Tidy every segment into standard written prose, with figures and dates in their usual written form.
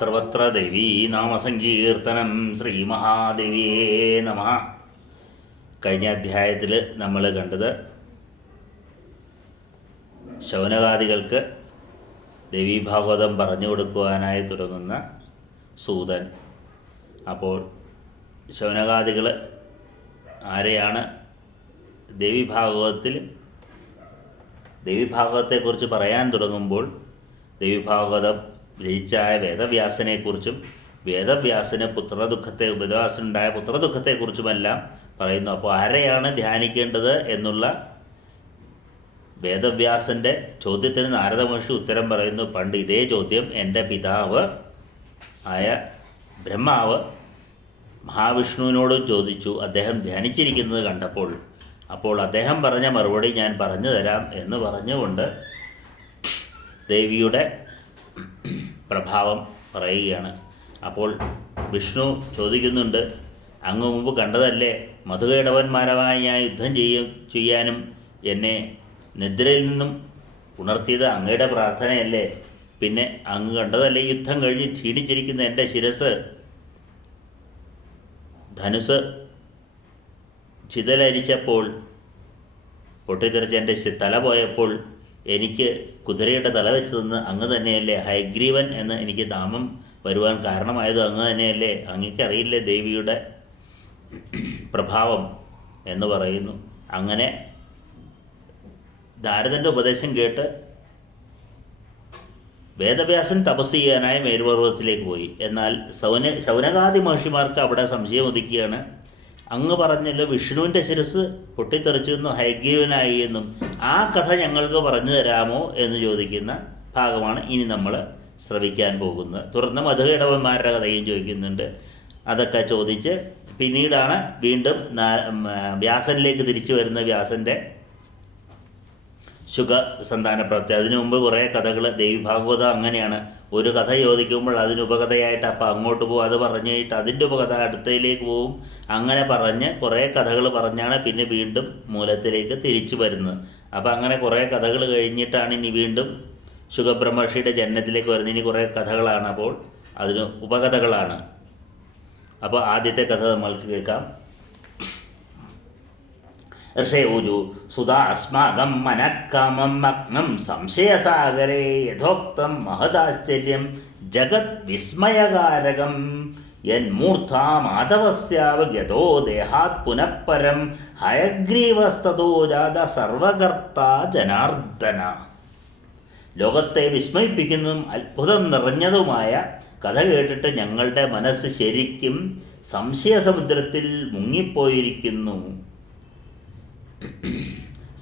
സർവത്ര ദേവീ നാമസങ്കീർത്തനം ശ്രീമഹാദേവിയേ നമഃ. കഴിഞ്ഞ അധ്യായത്തിൽ നമ്മൾ കണ്ടത് ശൗനകാദികൾക്ക് ദേവീഭാഗവതം പറഞ്ഞു കൊടുക്കുവാനായി തുടങ്ങുന്ന സൂതൻ. അപ്പോൾ ശൗനകാദികൾ ആരെയാണ് ദേവീഭാഗവതത്തെക്കുറിച്ച് പറയാൻ തുടങ്ങുമ്പോൾ ദേവീഭാഗവതം രചിച്ചായ വേദവ്യാസനെക്കുറിച്ചും വേദവ്യാസന് വേദവ്യാസനുണ്ടായ പുത്രദുഃഖത്തെക്കുറിച്ചുമെല്ലാം പറയുന്നു. അപ്പോൾ ആരെയാണ് ധ്യാനിക്കേണ്ടത് എന്നുള്ള വേദവ്യാസൻ്റെ ചോദ്യത്തിന് നാരദ മഹർഷി ഉത്തരം പറയുന്നു. പണ്ട് ഇതേ ചോദ്യം എൻ്റെ പിതാവ് ആയ ബ്രഹ്മാവ് മഹാവിഷ്ണുവിനോടും ചോദിച്ചു. അദ്ദേഹം ധ്യാനിച്ചിരിക്കുന്നത് കണ്ടപ്പോൾ അപ്പോൾ അദ്ദേഹം പറഞ്ഞ മറുപടി ഞാൻ പറഞ്ഞു തരാം എന്ന് പറഞ്ഞുകൊണ്ട് ദേവിയുടെ പ്രഭാവം പറയുകയാണ്. അപ്പോൾ വിഷ്ണു ചോദിക്കുന്നുണ്ട്, അങ്ങ് മുമ്പ് കണ്ടതല്ലേ മധുകേടവന്മാരുമായി ഞാൻ യുദ്ധം ചെയ്യാനും എന്നെ നിദ്രയിൽ നിന്നും ഉണർത്തിയത് അങ്ങയുടെ പ്രാർത്ഥനയല്ലേ? പിന്നെ അങ്ങ് കണ്ടതല്ലേ യുദ്ധം കഴിഞ്ഞ് ക്ഷീണിച്ചിരിക്കുന്ന എൻ്റെ ശിരസ് ധനുസ് ചിതലരിച്ചപ്പോൾ പൊട്ടിത്തെറിച്ച് എൻ്റെ തല പോയപ്പോൾ എനിക്ക് കുതിരയുടെ തല വെച്ച് തന്ന് അങ്ങ് തന്നെയല്ലേ? ഹയഗ്രീവൻ എന്ന് എനിക്ക് നാമം വരുവാൻ കാരണമായത് അങ്ങ് തന്നെയല്ലേ? അങ്ങേക്കറിയില്ലേ ദേവിയുടെ പ്രഭാവം എന്ന് പറയുന്നു. അങ്ങനെ നാരദൻ്റെ ഉപദേശം കേട്ട് വേദവ്യാസൻ തപസ് ചെയ്യാനായി മേരുപർവ്വതത്തിലേക്ക് പോയി. എന്നാൽ ശൗനകാദി മഹർഷിമാർക്ക് അവിടെ സംശയം ഉദിക്കുകയാണ്. അങ്ങ് പറഞ്ഞല്ലോ വിഷ്ണുവിൻ്റെ ശിരസ് പൊട്ടിത്തെറിച്ചു എന്നും ഹയഗ്രീവനായി എന്നും, ആ കഥ ഞങ്ങൾക്ക് പറഞ്ഞു തരാമോ എന്ന് ചോദിക്കുന്ന ഭാഗമാണ് ഇനി നമ്മൾ ശ്രവിക്കാൻ പോകുന്നത്. തുടർന്ന് മധുകേടവന്മാരുടെ കഥയും ചോദിക്കുന്നുണ്ട്. അതൊക്കെ ചോദിച്ച് പിന്നീടാണ് വീണ്ടും വ്യാസനിലേക്ക് തിരിച്ചു വരുന്ന വ്യാസൻ്റെ ശുഖസന്താനപ്രാപ്തി. അതിനു മുമ്പ് കുറേ കഥകൾ ദേവീഭാഗവതം അങ്ങനെയാണ്. ഒരു കഥ ചോദിക്കുമ്പോൾ അതിന് ഉപകഥയായിട്ട് അപ്പം അങ്ങോട്ട് പോകും, അത് പറഞ്ഞിട്ട് അതിൻ്റെ ഉപകഥ അടുത്തയിലേക്ക് പോവും. അങ്ങനെ പറഞ്ഞ് കുറേ കഥകൾ പറഞ്ഞാണ് പിന്നെ വീണ്ടും മൂലത്തിലേക്ക് തിരിച്ചു വരുന്നത്. അപ്പം അങ്ങനെ കുറേ കഥകൾ കഴിഞ്ഞിട്ടാണ് ഇനി വീണ്ടും ശുഖബ്രഹ്മർഷിയുടെ ജനനത്തിലേക്ക് വരുന്നത്. ഇനി കുറേ കഥകളാണ്, അപ്പോൾ അതിന് ഉപകഥകളാണ്. അപ്പോൾ ആദ്യത്തെ കഥ നമ്മൾക്ക് കേൾക്കാം. ഋഷയൂജു സുതാ അസ്മാകം മനഃകാമം മഗ്നം സംശയസാഗരേ യഥോക്തം മഹദാശ്ചര്യം ജഗത് വിസ്മയകാരകം യന്മൂർധാ മാധവസ്യാവഗതോ ദേഹാത് പുനഃപരം ഹയഗ്രീവസ്തതോ ജാത സർവകർത്താ ജനാർദ്ദന. ലോകത്തെ വിസ്മയിപ്പിക്കുന്നതും അത്ഭുതം നിറഞ്ഞതുമായ കഥ കേട്ടിട്ട് ഞങ്ങളുടെ മനസ്സ് ശരിക്കും സംശയസമുദ്രത്തിൽ മുങ്ങിപ്പോയിരിക്കുന്നു.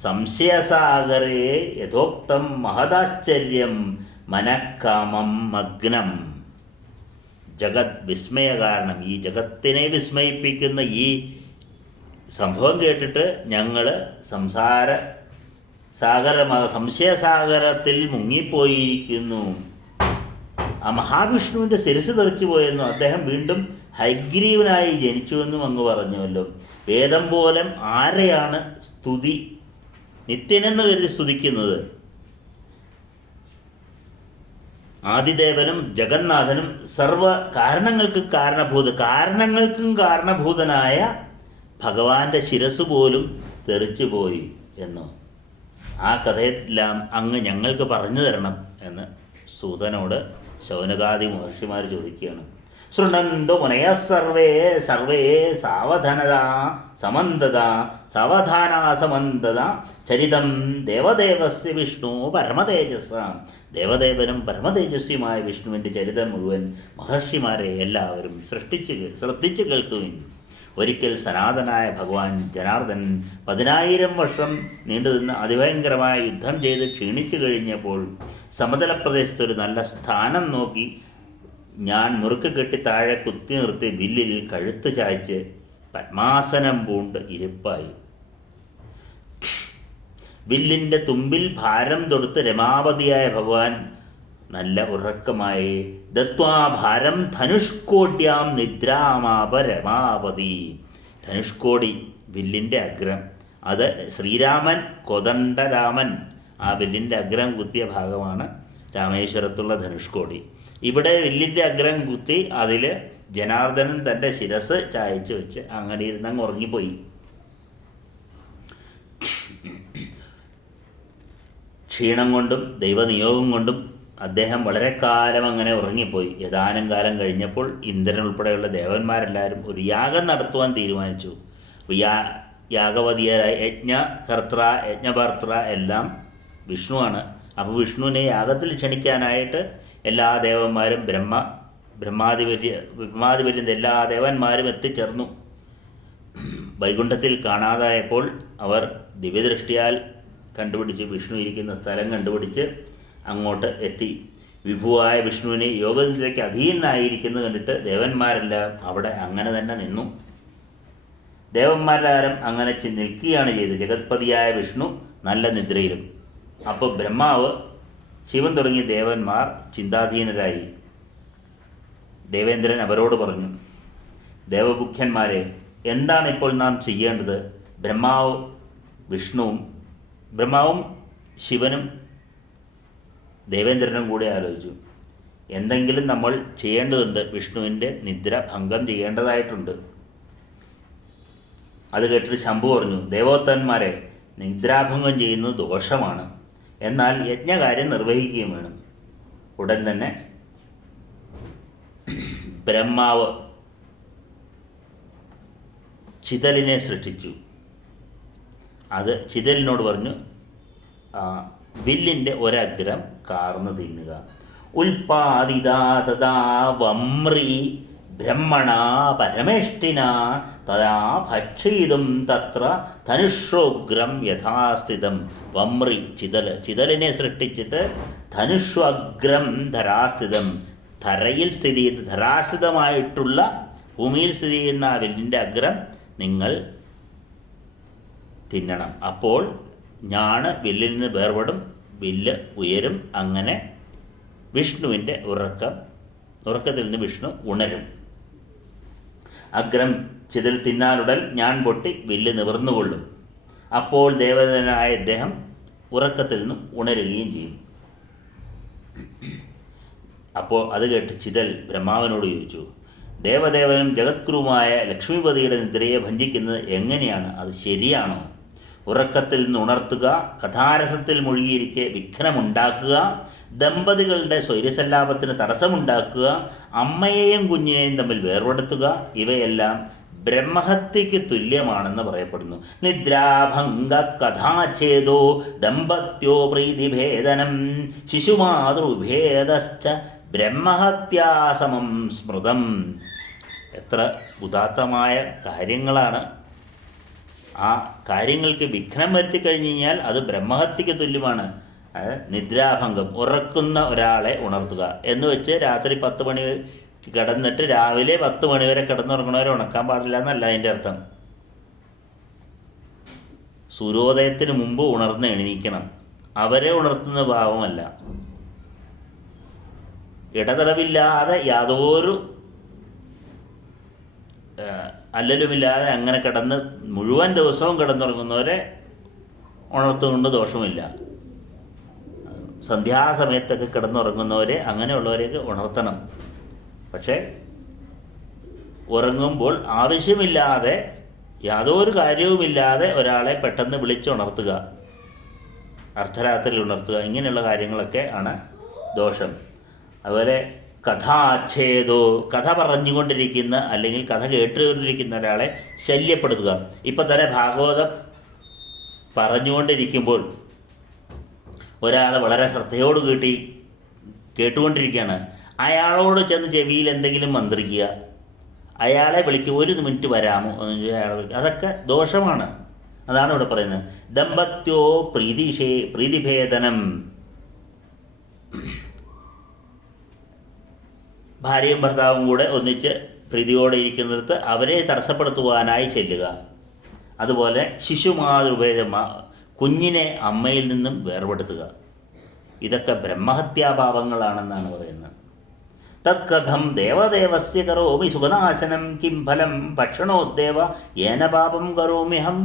സംശയസാഗരേ യഥോക്തം മഹദാശ്ചര്യം മനഃകാമം മഗ്നം. ജഗത് വിസ്മയകാരണം, ഈ ജഗത്തിനെ വിസ്മയിപ്പിക്കുന്ന ഈ സംഭവം കേട്ടിട്ട് ഞങ്ങൾ സംശയസാഗരത്തിൽ മുങ്ങിപ്പോയിരിക്കുന്നു. ആ മഹാവിഷ്ണുവിൻ്റെ ശിരസ് തെറിച്ചു പോയെന്നും അദ്ദേഹം വീണ്ടും ഹയഗ്രീവനായി ജനിച്ചുവെന്നും അങ്ങ് പറഞ്ഞുവല്ലോ. വേദം പോലെ ആരെയാണ് സ്തുതി നിത്യനെന്ന് കരുതി സ്തുതിക്കുന്നത്? ആദിദേവനും ജഗന്നാഥനും സർവ കാരണങ്ങൾക്കും കാരണഭൂതനായ ഭഗവാന്റെ ശിരസ് പോലും തെറിച്ചു പോയി എന്നോ. ആ കഥയെല്ലാം അങ്ങ് ഞങ്ങൾക്ക് പറഞ്ഞു തരണം എന്ന് സൂതനോട് ശൗനകാദി മഹർഷിമാർ ചോദിക്കുകയാണ്. ശൃണ്വന്തോ മുനയഃ സർവേ സാവധാനതാ സമന്തത ചരിതം ദേവദേവസ്യ വിഷ്ണു പരമതേജസ്സ. ദേവദേവനും പരമതേജസ്വിയുമായ വിഷ്ണുവിൻ്റെ ചരിതം മുഴുവൻ മഹർഷിമാരെ എല്ലാവരും ശ്രദ്ധിച്ച് കേൾക്കുവിൻ. ഒരിക്കൽ സനാതനായ ഭഗവാൻ ജനാർദ്ദൻ 10,000 വർഷം നീണ്ടുനിന്ന് അതിഭയങ്കരമായ യുദ്ധം ചെയ്ത് ക്ഷീണിച്ചു കഴിഞ്ഞപ്പോൾ സമതല പ്രദേശത്തൊരു നല്ല സ്ഥാനം നോക്കി ഞാൻ മുറുക്ക് കെട്ടി താഴെ കുത്തി നിർത്തി വില്ലിൽ കഴുത്ത് ചായ്ച്ച് പത്മാസനം പൂണ്ട് ഇരിപ്പായി. വില്ലിൻ്റെ തുമ്പിൽ ഭാരം തൊടുത്ത് രമാവതിയായ ഭഗവാൻ നല്ല ഉറക്കമായി ദത്വാഭാരം ധനുഷ്കോട്യാം നിദ്രാമാപ രമാവതി. ധനുഷ്കോടി വില്ലിൻ്റെ അഗ്രം, അത് ശ്രീരാമൻ കോദണ്ഡരാമൻ ആ വില്ലിൻ്റെ അഗ്രം കുത്തിയ ഭാഗമാണ് രാമേശ്വരത്തുള്ള ധനുഷ്കോടി. ഇവിടെ വില്ലിൻ്റെ അഗ്രം കുത്തി അതിൽ ജനാർദ്ദനൻ തൻ്റെ ശിരസ് ചായച്ചു വെച്ച് അങ്ങനെ ഇരുന്നങ്ങ് ഉറങ്ങിപ്പോയി. ക്ഷീണം കൊണ്ടും ദൈവനിയോഗം കൊണ്ടും അദ്ദേഹം വളരെ കാലം അങ്ങനെ ഉറങ്ങിപ്പോയി. ഏതാനും കാലം കഴിഞ്ഞപ്പോൾ ഇന്ദ്രൻ ഉൾപ്പെടെയുള്ള ദേവന്മാരെല്ലാവരും ഒരു യാഗം നടത്തുവാൻ തീരുമാനിച്ചു. യാഗവതിയായ യജ്ഞകർത്ര യജ്ഞഭർത്ര എല്ലാം വിഷ്ണുവാണ്. അപ്പോൾ വിഷ്ണുവിനെ യാഗത്തിൽ ക്ഷണിക്കാനായിട്ട് എല്ലാ ദേവന്മാരും ബ്രഹ്മാധിപര്യൻ്റെ എല്ലാ ദേവന്മാരും എത്തിച്ചേർന്നു. വൈകുണ്ഠത്തിൽ കാണാതായപ്പോൾ അവർ ദിവ്യദൃഷ്ടിയാൽ കണ്ടുപിടിച്ച് വിഷ്ണു ഇരിക്കുന്ന സ്ഥലം കണ്ടുപിടിച്ച് അങ്ങോട്ട് എത്തി. വിഭുവായ വിഷ്ണുവിനെ യോഗനിദ്രയ്ക്ക് അധീനനായിരിക്കുന്നത് കണ്ടിട്ട് ദേവന്മാരെല്ലാം അവിടെ അങ്ങനെ തന്നെ നിന്നു. ദേവന്മാരെല്ലാവരും അങ്ങനെ നിൽക്കുകയാണ് ചെയ്തത്. ജഗത്പതിയായ വിഷ്ണു നല്ല നിദ്രയിലും. അപ്പോൾ ബ്രഹ്മാവ്, ശിവൻ തുടങ്ങിയ ദേവന്മാർ ചിന്താധീനരായി. ദേവേന്ദ്രൻ അവരോട് പറഞ്ഞു, ദേവമുഖ്യന്മാരെ, എന്താണ് ഇപ്പോൾ നാം ചെയ്യേണ്ടത്? ബ്രഹ്മാവും ശിവനും ദേവേന്ദ്രനും കൂടി ആലോചിച്ചു. എന്തെങ്കിലും നമ്മൾ ചെയ്യേണ്ടതുണ്ട്. വിഷ്ണുവിൻ്റെ നിദ്ര ഭംഗം ചെയ്യേണ്ടതായിട്ടുണ്ട്. അത് കേട്ടിട്ട് ശംഭു പറഞ്ഞു, ദേവോത്തന്മാരെ, നിദ്രാഭംഗം ചെയ്യുന്നത് ദോഷമാണ്. എന്നാൽ യജ്ഞകാര്യം നിർവഹിക്കുകയും വേണം. ഉടൻ തന്നെ ബ്രഹ്മാവ് ചിതലിനെ സൃഷ്ടിച്ചു. അത് ചിതലിനോട് പറഞ്ഞു, വില്ലിൻ്റെ ഒരഗ്രം കാർന്നു തിന്നുക. ഉൽപാദിതാ തഥാ വമ്രി ബ്രഹ്മണ പരമേഷ്ഠിന തഥാ ഭക്ഷിതും തത്ര ധനുഷോഗ്രം യഥാസ്ഥിതം. വമ്രി ചിതലിനെ സൃഷ്ടിച്ചിട്ട് ധനുഷ്വഗ്രം ധരാസ്ഥിതം, ധരയിൽ സ്ഥിതി ചെയ്യുന്ന ധരാസ്ഥിതമായിട്ടുള്ള ഭൂമിയിൽ സ്ഥിതി ചെയ്യുന്ന ആ വില്ലിൻ്റെ അഗ്രം നിങ്ങൾ തിന്നണം. അപ്പോൾ ഞാണ് വില്ലിൽ നിന്ന് വേർപെടും, വില്ല് ഉയരും. അങ്ങനെ വിഷ്ണുവിൻ്റെ ഉറക്കത്തിൽ നിന്ന് വിഷ്ണു ഉണരും. അഗ്രം ചിതൽ തിന്നാലുടൽ ഞാൻ പൊട്ടി വില്ല് നിവർന്നുകൊള്ളും. അപ്പോൾ ദേവതനായ ഇദ്ദേഹം ഉറക്കത്തിൽ നിന്നും ഉണരുകയും ചെയ്യും. അപ്പോൾ അത് കേട്ട് ചിതൽ ബ്രഹ്മാവിനോട് ചോദിച്ചു, ദേവദേവനും ജഗദ്ഗുരുവുമായ ലക്ഷ്മിപതിയുടെ നിദ്രയെ ഭഞ്ജിക്കുന്നത് എങ്ങനെയാണ്? അത് ശരിയാണോ? ഉറക്കത്തിൽ നിന്ന് ഉണർത്തുക, കഥാരസത്തിൽ മുഴുകിയിരിക്കെ വിഘ്നമുണ്ടാക്കുക, ദമ്പതികളുടെ സ്വൈരസല്ലാപത്തിന് തടസ്സമുണ്ടാക്കുക, അമ്മയെയും കുഞ്ഞിനെയും തമ്മിൽ വേർപെടുത്തുക, ഇവയെല്ലാം ബ്രഹ്മഹത്യയ്ക്ക് തുല്യമാണെന്ന് പറയപ്പെടുന്നു. നിദ്രാഭംഗ കഥാഛേദോ ദമ്പത്യോ പ്രീതിഭേദനം ശിശുമാതൃഭേദശ്ച ബ്രഹ്മഹത്യാസമം സ്മൃതം. എത്ര ഉദാത്തമായ കാര്യങ്ങളാണ്! ആ കാര്യങ്ങൾക്ക് വിഘ്നം വരുത്തി കഴിഞ്ഞ് കഴിഞ്ഞാൽ അത് ബ്രഹ്മഹത്യയ്ക്ക് തുല്യമാണ്. നിദ്രാഭംഗം, ഉറക്കുന്ന ഒരാളെ ഉണർത്തുക എന്ന് വെച്ച് രാത്രി 10 മണി കിടന്നിട്ട് രാവിലെ 10 മണി വരെ കിടന്നുറങ്ങണവരെ ഉണക്കാൻ പാടില്ല എന്നല്ല അതിൻ്റെ അർത്ഥം. സൂര്യോദയത്തിന് മുമ്പ് ഉണർന്ന് എണീക്കണം. അവരെ ഉണർത്തുന്ന ഭാവമല്ല. ഇടതടവില്ലാതെ യാതൊരു അല്ലലുമില്ലാതെ അങ്ങനെ കിടന്ന് മുഴുവൻ ദിവസവും കിടന്നുറങ്ങുന്നവരെ ഉണർത്തുകൊണ്ട് ദോഷമില്ല. സന്ധ്യാസമയത്തൊക്കെ കിടന്നുറങ്ങുന്നവരെ, അങ്ങനെയുള്ളവരെയൊക്കെ ഉണർത്തണം. പക്ഷേ ഉറങ്ങുമ്പോൾ ആവശ്യമില്ലാതെ, യാതൊരു കാര്യവുമില്ലാതെ ഒരാളെ പെട്ടെന്ന് വിളിച്ചുണർത്തുക, അർദ്ധരാത്രിയിൽ ഉണർത്തുക, ഇങ്ങനെയുള്ള കാര്യങ്ങളൊക്കെ ആണ് ദോഷം. അതുപോലെ കഥാച്ഛേദോ, കഥ പറഞ്ഞുകൊണ്ടിരിക്കുന്ന അല്ലെങ്കിൽ കഥ കേട്ടുകൊണ്ടിരിക്കുന്ന ഒരാളെ ശല്യപ്പെടുത്തുക. ഇപ്പം തന്നെ ഭാഗവതം പറഞ്ഞുകൊണ്ടിരിക്കുമ്പോൾ ഒരാൾ വളരെ ശ്രദ്ധയോട് കേട്ടുകൊണ്ടിരിക്കുകയാണ്. അയാളോട് ചെന്ന് ചെവിയിൽ എന്തെങ്കിലും മന്ത്രിക്കുക, അയാളെ വിളിക്കുക, 1 മിനിറ്റ് വരാമോ എന്ന് അയാളെ വിളിക്കുക. അതൊക്കെ ദോഷമാണ്. അതാണ് ഇവിടെ പറയുന്നത്. ദമ്പത്യോ പ്രീതിഭേദനം, ഭാര്യയും ഭർത്താവും കൂടെ ഒന്നിച്ച് പ്രീതിയോടെ ഇരിക്കുന്നിടത്ത് അവരെ തടസ്സപ്പെടുത്തുവാനായി ചെല്ലുക. അതുപോലെ ശിശുമാതൃഭേദം, കുഞ്ഞിനെ അമ്മയിൽ നിന്നും വേർപെടുത്തുക. ഇതൊക്കെ ബ്രഹ്മഹത്യാഭാവങ്ങളാണെന്നാണ് പറയുന്നത്. തത്കഥം ദേവദേവസ്യ കരോമി സുഖനാശനം കിം ഫലം ഭക്ഷണോദ്ദേവ ഏന പാപം കരോമ്യഹം.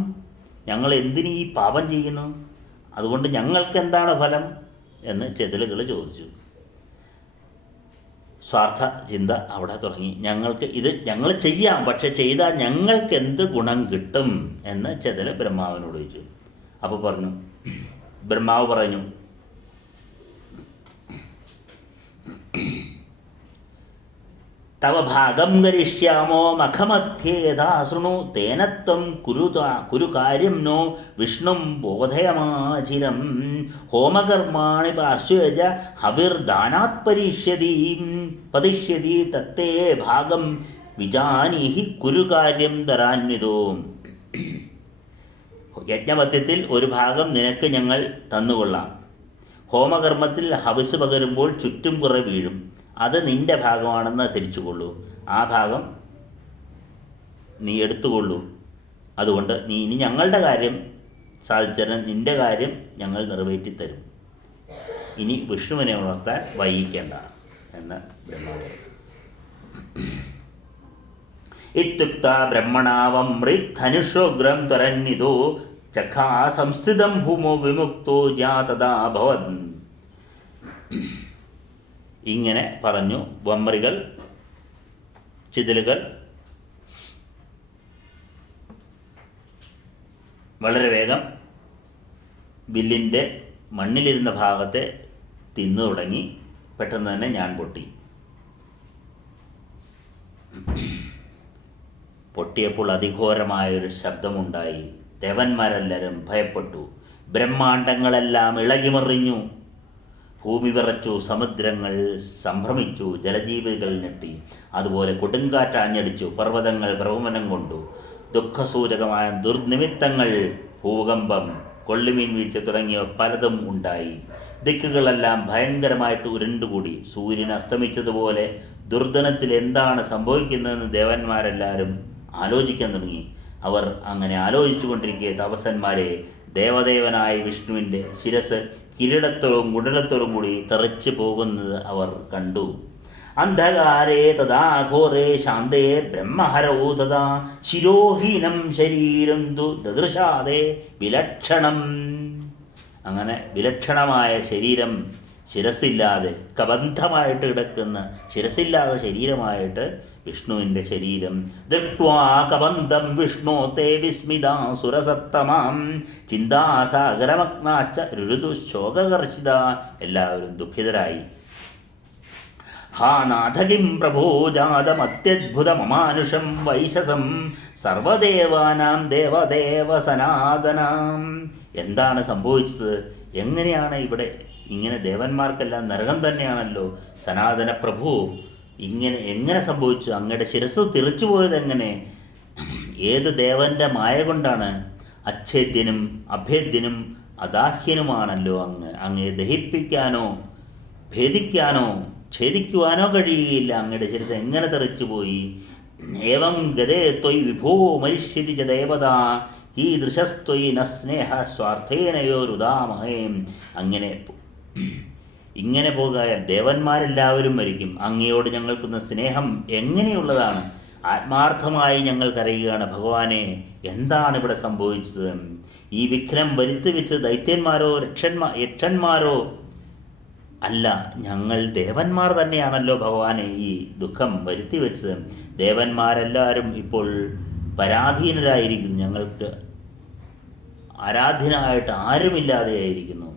ഞങ്ങൾ എന്തിനീ പാപം ചെയ്യുന്നു? അതുകൊണ്ട് ഞങ്ങൾക്ക് എന്താണ് ഫലം എന്ന് ചെതിലുകൾ ചോദിച്ചു. സ്വാർത്ഥ ചിന്ത അവിടെ തുടങ്ങി. ഞങ്ങൾ ചെയ്യാം, പക്ഷെ ചെയ്താൽ ഞങ്ങൾക്ക് എന്ത് ഗുണം കിട്ടും എന്ന് ചെതൽ ബ്രഹ്മാവിനോട് ചോദിച്ചു. അപ്പോൾ ബ്രഹ്മാവ് പറഞ്ഞു, തവ ഭാഗം കരിഷ്യാമോ മഖമധ്യേ യഥാ ശൃണു തേനത്വം കുരു കാര്യം നോ വിഷ്ണും ബോധയമാചിരം ഹോമകർമാണി പാർശ്വേജ ഹവിർദാനാത് പതിഷ്യതി തത്തേ ഭാഗം വിജാനീഹി കുരു കാര്യം തരാന്വിതോ. യജ്ഞപഥ്യത്തിൽ ഒരു ഭാഗം നിനക്ക് ഞങ്ങൾ തന്നുകൊള്ളാം. ഹോമകർമ്മത്തിൽ ഹവിസ് പകരുമ്പോൾ ചുറ്റും കുറെ വീഴും. അത് നിന്റെ ഭാഗമാണെന്ന് ധരിച്ചുകൊള്ളൂ. ആ ഭാഗം നീ എടുത്തുകൊള്ളൂ. അതുകൊണ്ട് നീ ഇനി ഞങ്ങളുടെ കാര്യം സാധിച്ചുതരാൻ നിന്റെ കാര്യം ഞങ്ങൾ നിറവേറ്റിത്തരും. ഇനി വിഷ്ണുവിനെ ഉണർത്താൻ വൈകിക്കേണ്ട എന്ന് ബ്രഹ്മാവ്. ഇത്യുക്ത ബ്രഹ്മണാവമ്രി ധനുഷോഗ്രം ത്വരന്വിതോ ചഖാ സംസ്ഥിതം ഭൂമോ വിമുക്തോ ജാതദാഭവൻ. ഇങ്ങനെ പറഞ്ഞു. വമ്രികൾ, ചിതലുകൾ വളരെ വേഗം വില്ലിൻ്റെ മണ്ണിലിരുന്ന ഭാഗത്തെ തിന്നു തുടങ്ങി. പെട്ടെന്ന് തന്നെ ഞാൻ പൊട്ടിയപ്പോൾ അതിഘോരമായൊരു ശബ്ദമുണ്ടായി. ദേവന്മാരെല്ലാവരും ഭയപ്പെട്ടു. ബ്രഹ്മാണ്ടങ്ങളെല്ലാം ഇളകിമറിഞ്ഞു. ഭൂമി വിറച്ചു, സമുദ്രങ്ങൾ സംഭ്രമിച്ചു, ജലജീവികൾ ഞെട്ടി. അതുപോലെ കൊടുങ്കാറ്റാഞ്ഞടിച്ചു, പർവ്വതങ്ങൾ പ്രവമനം കൊണ്ടു. ദുഃഖസൂചകമായ ദുർനിമിത്തങ്ങൾ, ഭൂകമ്പം, കൊള്ളിമീൻ വീഴ്ച തുടങ്ങിയ പലതും ഉണ്ടായി. ദിക്കുകളെല്ലാം ഭയങ്കരമായിട്ട് ഉരുണ്ടുകൂടി. സൂര്യൻ അസ്തമിച്ചതുപോലെ ദുർദിനത്തിൽ എന്താണ് സംഭവിക്കുന്നതെന്ന് ദേവന്മാരെല്ലാവരും ആലോചിക്കാൻ തുടങ്ങി. അവർ അങ്ങനെ ആലോചിച്ചു കൊണ്ടിരിക്കെ തപസന്മാരെ ദേവദേവനായ വിഷ്ണുവിൻ്റെ ശിരസ് കിരീടത്തോടും കുടലത്തോടും കൂടി തെറിച്ചു പോകുന്നത് അവർ കണ്ടു. അന്ധകാരേ തഥാ ഘോരേ ശാന്തേ ബ്രഹ്മഹരൗ തഥാ ശിരോഹീനം ശരീരം ദദൃശാദേ വിലക്ഷണം. അങ്ങനെ വിലക്ഷണമായ ശരീരം, ശിരസില്ലാതെ കബന്ധമായിട്ട് കിടക്കുന്ന ശിരസില്ലാതെ ശരീരമായിട്ട് വിഷ്ണുവിൻ്റെ ശരീരം. ദൃഷ്ട്വാ കബന്ധം വിഷ്ണോ തേ വിസ്മിതാസുരസത്തമാം ചിന്താസാഗരമഗ്നാശ്ച രുരുതു ശോകകർഷിത. എല്ലാവരും ദുഃഖിതരായി. ഹാ നാഥ കിം പ്രഭോ ജാതമത്യദ്ഭുതമമാനുഷം വൈശസം സർവദേവാനാം ദേവദേവ സനാതനാം. എന്താണ് സംഭവിച്ചത്? എങ്ങനെയാണ് ഇവിടെ ഇങ്ങനെ? ദേവന്മാർക്കെല്ലാം നരകം തന്നെയാണല്ലോ. സനാതന പ്രഭു എങ്ങനെ സംഭവിച്ചു? അങ്ങയുടെ ശിരസ് തിരിച്ചു പോയത് എങ്ങനെ? ഏത് ദേവന്റെ മായ കൊണ്ടാണ്? അച്ഛേദ്യനും അഭേദ്യനും അദാഹ്യനുമാണല്ലോ അങ്ങ്. അങ്ങയെ ദഹിപ്പിക്കാനോ ഭേദിക്കാനോ ഛേദിക്കുവാനോ കഴിയുകയില്ല. അങ്ങയുടെ ശിരസ് എങ്ങനെ തെറിച്ചുപോയി? ഏവം ഗതേ ത്വയ് വിഭോ മരിഷ്യതി ച ദേവത ഈ ദൃശസ്ത്വയി ന സ്നേഹ സ്വാർത്ഥേനയോരുദാമഹേം. ഇങ്ങനെ പോകാൻ ദേവന്മാരെല്ലാവരും മരിക്കും. അങ്ങയോട് ഞങ്ങൾക്കുന്ന സ്നേഹം എങ്ങനെയുള്ളതാണ്? ആത്മാർത്ഥമായി ഞങ്ങൾക്കറിയുകയാണ് ഭഗവാനെ, എന്താണ് ഇവിടെ സംഭവിച്ചത്? ഈ വിഘ്നം വരുത്തിവെച്ച് ദൈത്യന്മാരോ യക്ഷന്മാരോ അല്ല, ഞങ്ങൾ ദേവന്മാർ തന്നെയാണല്ലോ ഭഗവാനെ ഈ ദുഃഖം വരുത്തിവെച്ചത്. ദേവന്മാരെല്ലാവരും ഇപ്പോൾ പരാധീനരായിരിക്കുന്നു. ഞങ്ങൾക്ക് ആരാധ്യനായിട്ട് ആരുമില്ലാതെയായിരിക്കുന്നു.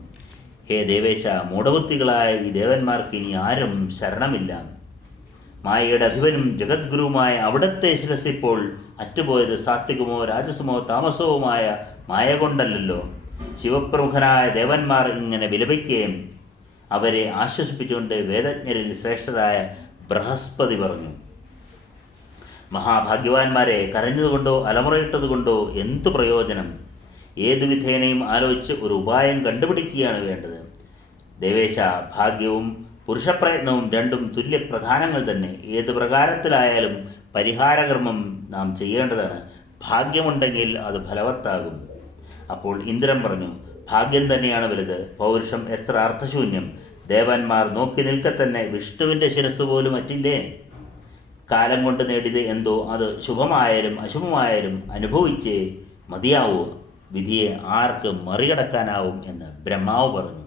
ഹേ ദേവേശ, മൂഢബുദ്ധികളായ ഈ ദേവന്മാർക്ക് ഇനി ആരും ശരണമില്ല. മായയുടെ അധിപനും ജഗദ്ഗുരുവുമായ അവിടത്തെ ശിരസിപ്പോൾ അറ്റുപോയത് സാത്വികമോ രാജസമോ താമസവുമായ മായ കൊണ്ടല്ലോ. ശിവപ്രമുഖനായ ദേവന്മാർ ഇങ്ങനെ വിലപിക്കുകയും അവരെ ആശ്വസിപ്പിച്ചുകൊണ്ട് വേദജ്ഞരിൽ ശ്രേഷ്ഠരായ ബൃഹസ്പതി പറഞ്ഞു, മഹാഭാഗ്യവാന്മാരെ, കരഞ്ഞതുകൊണ്ടോ അലമുറയിട്ടതുകൊണ്ടോ എന്തു പ്രയോജനം? ഏതു വിധേനയും ആലോചിച്ച് ഒരു ഉപായം കണ്ടുപിടിക്കുകയാണ് വേണ്ടത്. ദേവേശ, ഭാഗ്യവും പുരുഷപ്രയത്നവും രണ്ടും തുല്യ പ്രധാനങ്ങൾ തന്നെ. ഏത് പ്രകാരത്തിലായാലും പരിഹാരകർമ്മം നാം ചെയ്യേണ്ടതാണ്. ഭാഗ്യമുണ്ടെങ്കിൽ അത് ഫലവത്താകും. അപ്പോൾ ഇന്ദ്രൻ പറഞ്ഞു, ഭാഗ്യം തന്നെയാണ് വലുത്. പൗരുഷം എത്ര അർത്ഥശൂന്യം. ദേവന്മാർ നോക്കി നിൽക്കെ തന്നെ വിഷ്ണുവിൻ്റെ ശിരസ് പോലും അറ്റില്ലേ? കാലം കൊണ്ട് നേടിയത് എന്തോ അത് ശുഭമായാലും അശുഭമായാലും അനുഭവിച്ചേ മതിയാവൂ. വിധിയെ ആർക്ക് മറികടക്കാനാവും എന്ന് ബ്രഹ്മാവ് പറഞ്ഞു.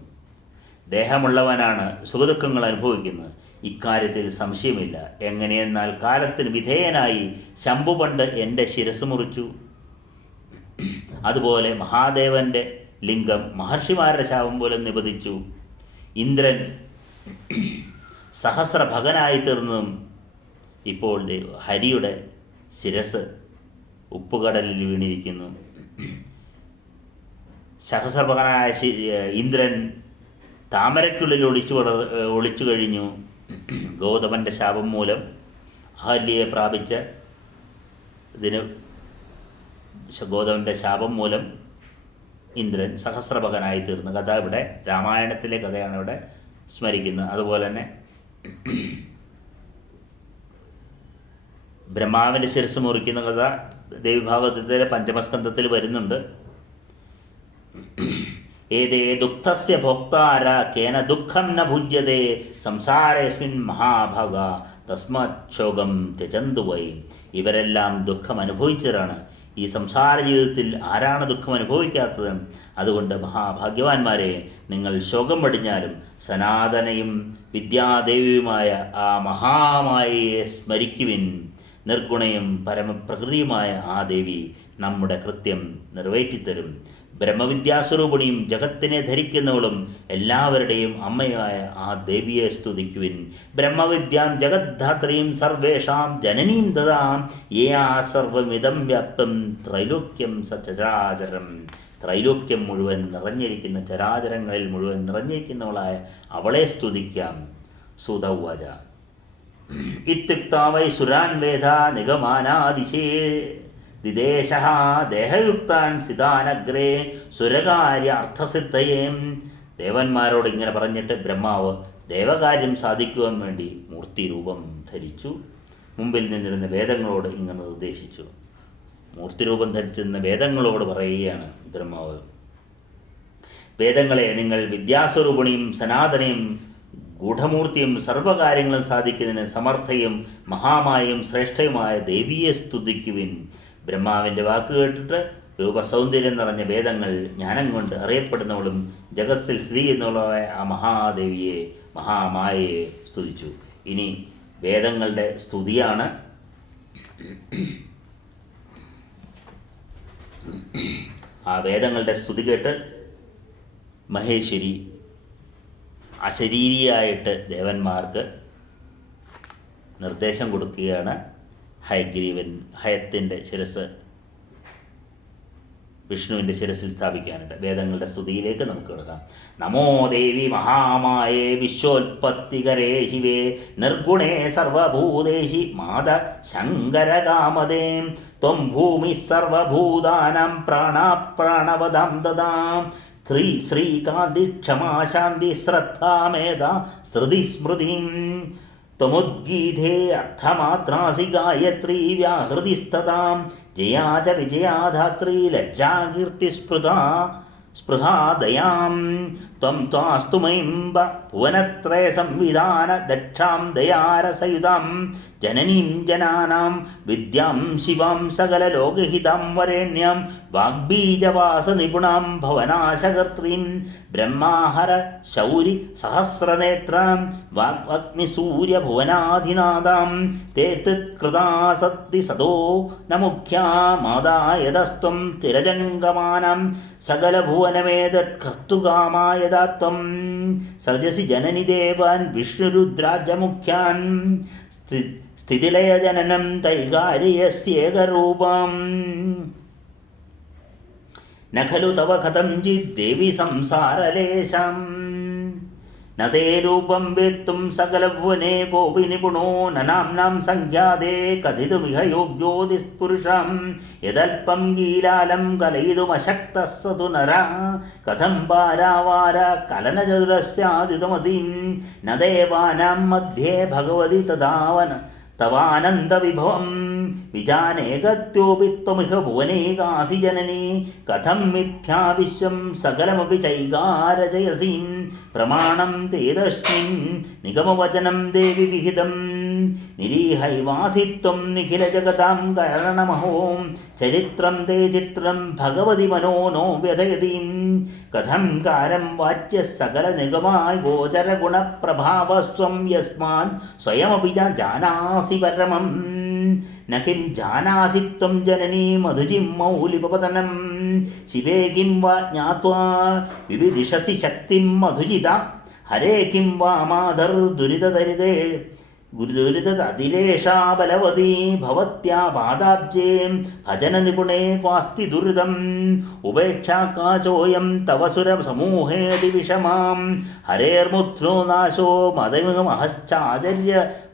ദേഹമുള്ളവനാണ് സുഖദുഃഖങ്ങൾ അനുഭവിക്കുന്നത്. ഇക്കാര്യത്തിൽ സംശയമില്ല. എങ്ങനെയെന്നാൽ കാലത്തിന് വിധേയനായി ശംഭു പണ്ട് എൻ്റെ ശിരസ് മുറിച്ചു. അതുപോലെ മഹാദേവൻ്റെ ലിംഗം മഹർഷിമാരുടെ ശാപം മൂലം നിപതിച്ചു. ഇന്ദ്രൻ സഹസ്രഭകനായി തീർന്നതും ഇപ്പോൾ ഹരിയുടെ ശിരസ് ഉപ്പുകടലിൽ വീണിരിക്കുന്നു. സഹസ്രഭകനായ ഇന്ദ്രൻ താമരയ്ക്കുള്ളിൽ ഒളിച്ചു കഴിഞ്ഞു. ഗൗതമൻ്റെ ശാപം മൂലം അഹല്യയെ പ്രാപിച്ച ഗൗതമൻ്റെ ശാപം മൂലം ഇന്ദ്രൻ സഹസ്രഭകനായി തീർന്ന കഥ ഇവിടെ രാമായണത്തിലെ കഥയാണ് ഇവിടെ സ്മരിക്കുന്നത്. അതുപോലെ തന്നെ ബ്രഹ്മാവിൻ്റെ ശിരസ് മുറിക്കുന്ന കഥ ദേവിഭാഗവതത്തിലെ പഞ്ചമസ്കന്ധത്തിൽ വരുന്നുണ്ട്. ഏതേ ദുഃഖസ്യ ഭോക്താര കേന ദുഃഖം ന ഭുജ്യതേ സംസാരേസ്മിൻ മഹാഭാഗ തസ്മാത് ശോകം ത്യജന്തു വൈ. ഇവരെല്ലാം ദുഃഖം അനുഭവിച്ചവരാണ്. ഈ സംസാര ജീവിതത്തിൽ ആരാണ് ദുഃഖം അനുഭവിക്കാത്തത്? അതുകൊണ്ട് മഹാഭാഗ്യവാന്മാരെ, നിങ്ങൾ ശോകം വെടിഞ്ഞാലും സനാതനയും വിദ്യാദേവിയുമായ ആ മഹാമായയെ സ്മരിക്കുവിൻ. നിർഗുണയും പരമപ്രകൃതിയുമായ ആ ദേവി നമ്മുടെ കൃത്യം നിറവേറ്റിത്തരും. ബ്രഹ്മവിദ്യാസ്വരൂപിണിയും ജഗത്തിനെ ധരിക്കുന്നവളും എല്ലാവരുടെയും അമ്മയായ ആ ദേവിയെ സ്തുതിക്കുവിൻ. ബ്രഹ്മവിദ്യാം ജഗദ്ധാത്രിയും സർവേഷാം ജനനീം ദദാം യേയാ സർവമിദം വ്യാപ്തം ത്രൈലോക്യം സചരാചരം. ത്രൈലോക്യം മുഴുവൻ നിറഞ്ഞിരിക്കുന്ന, ചരാചരങ്ങളിൽ മുഴുവൻ നിറഞ്ഞിരിക്കുന്നവളായ അവളെ സ്തുതിക്കാം. സൂത ഉവാച ഇത്യുക്താ വൈ സുരാൻ വേദ നിഗമാനാദിശേ ദിദേശഃ ദേഹയുക്താൻ സിതാനഗ്രേ സുരകാര്യ അർത്ഥസിദ്ധയേ. ദേവന്മാരോട് ഇങ്ങനെ പറഞ്ഞിട്ട് ബ്രഹ്മാവ് ദേവകാര്യം സാധിക്കുവാൻ വേണ്ടി മൂർത്തിരൂപം ധരിച്ചു. മുമ്പിൽ നിന്നിരുന്ന വേദങ്ങളോട് ഇങ്ങനെ നിർദ്ദേശിച്ചു. മൂർത്തിരൂപം ധരിച്ചിരുന്ന വേദങ്ങളോട് പറയുകയാണ് ബ്രഹ്മാവ്, വേദങ്ങളെ, നിങ്ങൾ വിദ്യാസ്വരൂപിണിയും സനാതനയും ഗൂഢമൂർത്തിയും സർവകാര്യങ്ങളും സാധിക്കുന്നതിന് സമർത്ഥയും മഹാമായും ശ്രേഷ്ഠയുമായ ദേവിയെ സ്തുതിക്കുവിൻ. ബ്രഹ്മാവിൻ്റെ വാക്ക് കേട്ടിട്ട് രൂപസൗന്ദര്യം നിറഞ്ഞ വേദങ്ങൾ ജ്ഞാനം കൊണ്ട് അറിയപ്പെടുന്നവളും ജഗത്തിൽ സ്ഥിതി ചെയ്യുന്നവളുമായ ആ മഹാദേവിയെ, മഹാമായയെ സ്തുതിച്ചു. ഇനി വേദങ്ങളുടെ സ്തുതിയാണ്. ആ വേദങ്ങളുടെ സ്തുതി കേട്ട് മഹേശ്വരി അശരീരിയായിട്ട് ദേവന്മാർക്ക് നിർദ്ദേശം കൊടുക്കുകയാണ്. ഹയത്തിൻ്റെ ശിരസ് വിഷ്ണുവിൻ്റെ ശിരസിൽ സ്ഥാപിക്കാനുണ്ട്. വേദങ്ങളുടെ സ്തുതിയിലേക്ക് നമുക്ക് കിടക്കാം. നമോ ദേവി മഹാമായേ വിശ്വോത്പത്തികരേ ശിവേ നിർഗുണേ സർവഭൂതേശി മാത ശങ്കരകാമദേ ത്വം ഭൂമി സർവഭൂതാനാം പ്രാണവദം ദദാം ശ്രീകാന്തി ക്ഷമാ ശാന്തി ശ്രദ്ധാ മേധാ സ്മൃതി സ്മൃതിം ത്വമുദ്ഗീതേ അർത്ഥമാത്രാസി ഗായത്രീ വ്യാഹൃതിസ്തതാം ജയാ ച വിജയാധാത്രീ ലജ്ജാ കീർത്തി സ്പൃഹാ ദയാം ത്വം ത്വാസ്തു മൈംബ ഭുവനത്രയ സംവിധാന ദക്ഷാം ദയാരസയുതാം ജനനീം ജനാനാം വിദ്യാം ശിവാം സകലലോകഹിതാം വരേണ്യാം വാഗ്ബീജവാസ നിപുണാം ഭവനാശകർത്രീം ബ്രഹ്മാഹര ശൗരി സഹസ്രനേത്രാം വാഗ്അഗ്നിസൂര്യഭുവനാധിനാഥാം തേ തൃത്കൃതാസക്തി സദോ ന മുഖ്യാ മാതായതസ്ത്വം തിരജംഗമാനം സകലഭുവനമേതത് കർത്തുകാമായതാത്വം സൃജസി ജനനി ദേവാൻ വിഷ്ണുരുദ്രാജമുഖ്യാൻ സ്ഥിതിലയജനനം തൈകാര്യസ്യേകരൂപം ന ഖലു തവ കഥഞ്ചിത് ദേവി സംസാരലേശം ന തേ രൂപം വേത്തും സകലഭുവനെ കോപി നിപുണോ നാംനാം സംഖ്യാതേ കഥിതുമിഹ യോഗ്യോ ദിസ്പുരുഷം യദൽപം ഗീലാലം കലയിതുമശക്തഃ സതു നര കഥം പാരാവാര കലനചതുരസ്യാദിതമതിം ന ദേവാനാം മധ്യേ ഭഗവതി തവാനന്ദവിഭവം വിജാനേകത്യോപി ത്വമിഹ ഭുവനേകാസി ജനനി കഥം മിഥ്യാ വിശ്വം സകലമപി ചൈകാരജയസി പ്രമാണം തേതസ്മിൻ നിഗമവചനം ദേവി വിഹിതം നിരീഹൈവാസിത്വം നിഖില ജഗതാം കാരണമഹോ ചരിത്രം തേ ചിത്രം ഭഗവതി മനോ നോ വ്യഥയതി കഥം കാരം വാച്യ സകല നിഗമായ ഗോചര ഗുണപ്രഭാവസ്വം യസ്മാൻ സ്വയമപി ജാനാസി പരമം നകിം ജാനാസി ത്വം ജനനീ മധുജിം മൗലിപപതനം ശിവേ കിം വാ ജ്ഞാത്വാ വിവിദിഷസി ശക്തിം മധുജിത ഹരേ കിം വാ മാധർ ദുരിതദരിതേ ഗുരുദുരിതതിലേഷാ ബലവതീ ഭവത്യാ പാദാബ്ജേ ഭജന നിപുണേ ക്വാസ്തി ദുരിതം ഉപേക്ഷാകാചോയം തവ സുര സമൂഹേതി വിഷമാം ഹരേർമുത്നോ നാശോ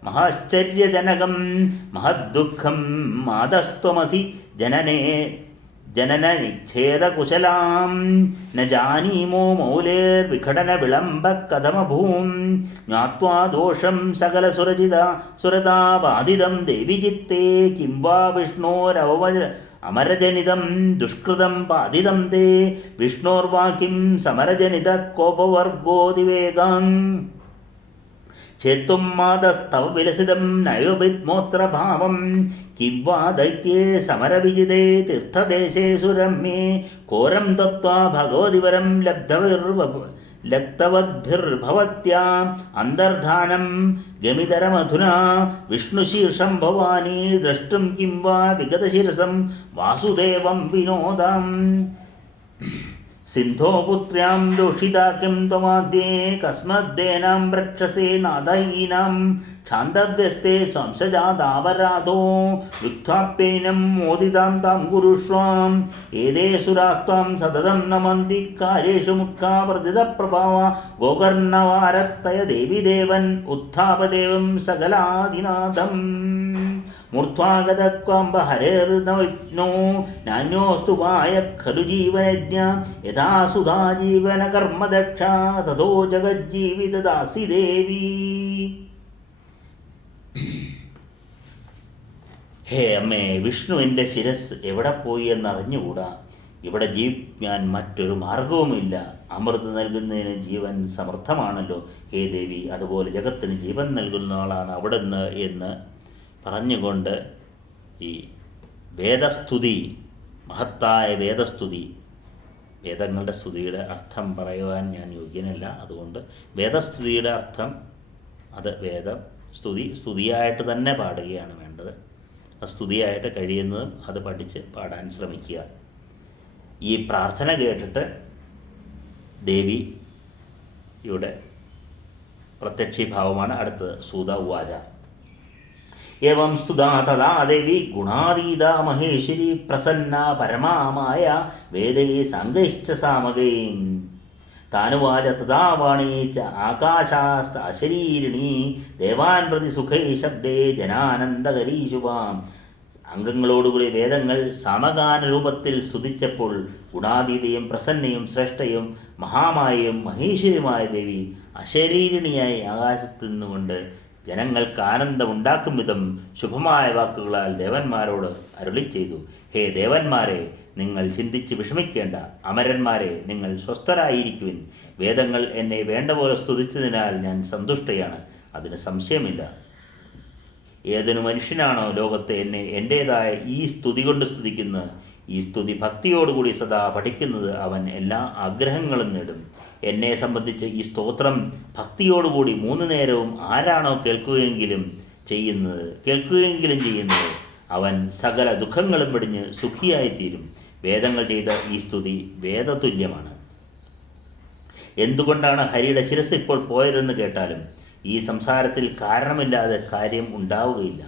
മഹാശ്ചര്യജനകം മഹദ്ദുഃഖം മാദസ്ത്വമസി ജനനേ ജനനനിച്ഛേദകുശലാം ന ജാനീമോ മൗലേർവിഘടനവിളംബകഥമഭൂം ജ്ഞാത്വാ ദോഷം സകലസുരതാബാധിതം ദേവി ചിത്തേ കിം വാ വിഷ്ണോരമരജനിതം ദുഷ്കൃതം ബാധിതം തേ വിഷ്ണോർവാ കിം സമരജനിത കോപവർഗോതിവേഗം ചേത്തും മാതസ്തവ വിലസിതം നയോപിത്മോത്രഭാവം കിം വാ ദൈത്യേ സമരവിജിതേ തീർത്ഥദേശേ സുരമ്യേ ഘോരം തത്വാ ഭഗവതിവരം ലബ്ധവദ്ഭിർഭവത്യാ അന്തർധാനം ഗമിതരമധുനാ വിഷ്ണുശീർഷം ഭവാനി ദ്രഷ്ടും കിം വാ വിഗതശിരസം വാസുദേവം വിനോദം സിന്ധോപുത്ര്യാം ദോഷിതാക്കിം ത്വമാദ്യേ കസ്മദ്ദേനാം രക്ഷസേ നാദയീനാം ക്ഷാന്തവ്യസ്തേ സംശജാതാപരാധോ വിക്ഥാപ്യേനം മോദിതാം താം കുരുഷ്വാം ഏതേ സുരാസ്ത്വാം സതതം നമന്തി കാര്യേഷു മുഖാ വർദ്ധിതപ്രഭാവ ഗോകർണവാരത്തയ ദേവി ദേവൻ ഉത്ഥാപദേവം സകലാധിനാഥം മൂർധ്വാഗതക്വാംബ ഹരേർനവിഘ്നോ നാന്യോസ്തു വായ ഖലു ജീവനജ്ഞ യഥാ സുധാ ജീവന കർമ്മദക്ഷ തഥോ ജഗജ്ജീവിതദാസി ദേവി. ഹേ അമ്മേ, വിഷ്ണുവിൻ്റെ ശിരസ് എവിടെ പോയി എന്നറിഞ്ഞുകൂടാ. ഇവിടെ ജീവിക്കാൻ മറ്റൊരു മാർഗവുമില്ല. അമൃത് നൽകുന്നതിന് ജീവൻ സമർത്ഥമാണല്ലോ ഹേ ദേവി. അതുപോലെ ജഗത്തിന് ജീവൻ നൽകുന്ന ആളാണ് അവിടുന്ന് എന്ന് പറഞ്ഞുകൊണ്ട് ഈ വേദസ്തുതി, മഹത്തായ വേദസ്തുതി, വേദങ്ങളുടെ സ്തുതിയുടെ അർത്ഥം പറയുവാൻ ഞാൻ യോഗ്യനല്ല. അതുകൊണ്ട് വേദസ്തുതിയുടെ അർത്ഥം അത് സ്തുതിയായിട്ട് തന്നെ പാടുകയാണ് വേണ്ടത്. സ്തുതിയായിട്ട് കഴിയുന്നതും അത് പഠിച്ച് പാടാൻ ശ്രമിക്കുക. ഈ പ്രാർത്ഥന കേട്ടിട്ട് ദേവിയുടെ പ്രത്യക്ഷീഭാവമാണ് അടുത്തത്. സൂത ഉവാച ഏവം സ്തുതാ തഥാ ദേവി ഗുണാതീത മഹേശ്വരി പ്രസന്ന പരമാമായ വേദേ സാംഗൈശ്ച സാമഗൈ താനുവാച തഥാ വാണീ ച ആകാശാസ്ത അശരീരിണീ ദേവാൻ പ്രതി സുഖൈ ശബ്ദേ ജനാനന്ദകരീശുവാം. അംഗങ്ങളോടുകൂടി വേദങ്ങൾ സമഗാന രൂപത്തിൽ സ്തുതിച്ചപ്പോൾ ഗുണാതീതയും പ്രസന്നയും ശ്രേഷ്ഠയും മഹാമായയും മഹേശ്വരിയുമായ ദേവി അശരീരിണിയായി ആകാശത്തു നിന്നുകൊണ്ട് ജനങ്ങൾക്ക് ആനന്ദമുണ്ടാക്കും വിധം ശുഭമായ വാക്കുകളാൽ ദേവന്മാരോട് അരുളി ചെയ്തു. ഹേ ദേവന്മാരെ, നിങ്ങൾ ചിന്തിച്ച് വിഷമിക്കേണ്ട. അമരന്മാരെ, നിങ്ങൾ സ്വസ്ഥരായിരിക്കുവിൻ. വേദങ്ങൾ എന്നെ വേണ്ട പോലെ സ്തുതിച്ചതിനാൽ ഞാൻ സന്തുഷ്ടയാണ്, അതിന് സംശയമില്ല. ഏതൊരു മനുഷ്യനാണോ ലോകത്തെ എന്നെ എൻ്റേതായ ഈ സ്തുതി കൊണ്ട് സ്തുതിക്കുന്നത്, ഈ സ്തുതി ഭക്തിയോടുകൂടി സദാ പഠിക്കുന്നത്, അവൻ എല്ലാ ആഗ്രഹങ്ങളും നേടും. എന്നെ സംബന്ധിച്ച് ഈ സ്തോത്രം ഭക്തിയോടുകൂടി 3 നേരവും ആരാണോ കേൾക്കുകയെങ്കിലും ചെയ്യുന്നത് അവൻ സകല ദുഃഖങ്ങളും വെടിഞ്ഞ് സുഖിയായിത്തീരും. വേദങ്ങൾ ചെയ്ത ഈ സ്തുതി വേദതുല്യമാണ്. എന്തുകൊണ്ടാണ് ഹരിയുടെ ശിരസ് ഇപ്പോൾ പോയതെന്ന് കേട്ടാലും ഈ സംസാരത്തിൽ കാരണമില്ലാതെ കാര്യം ഉണ്ടാവുകയില്ല.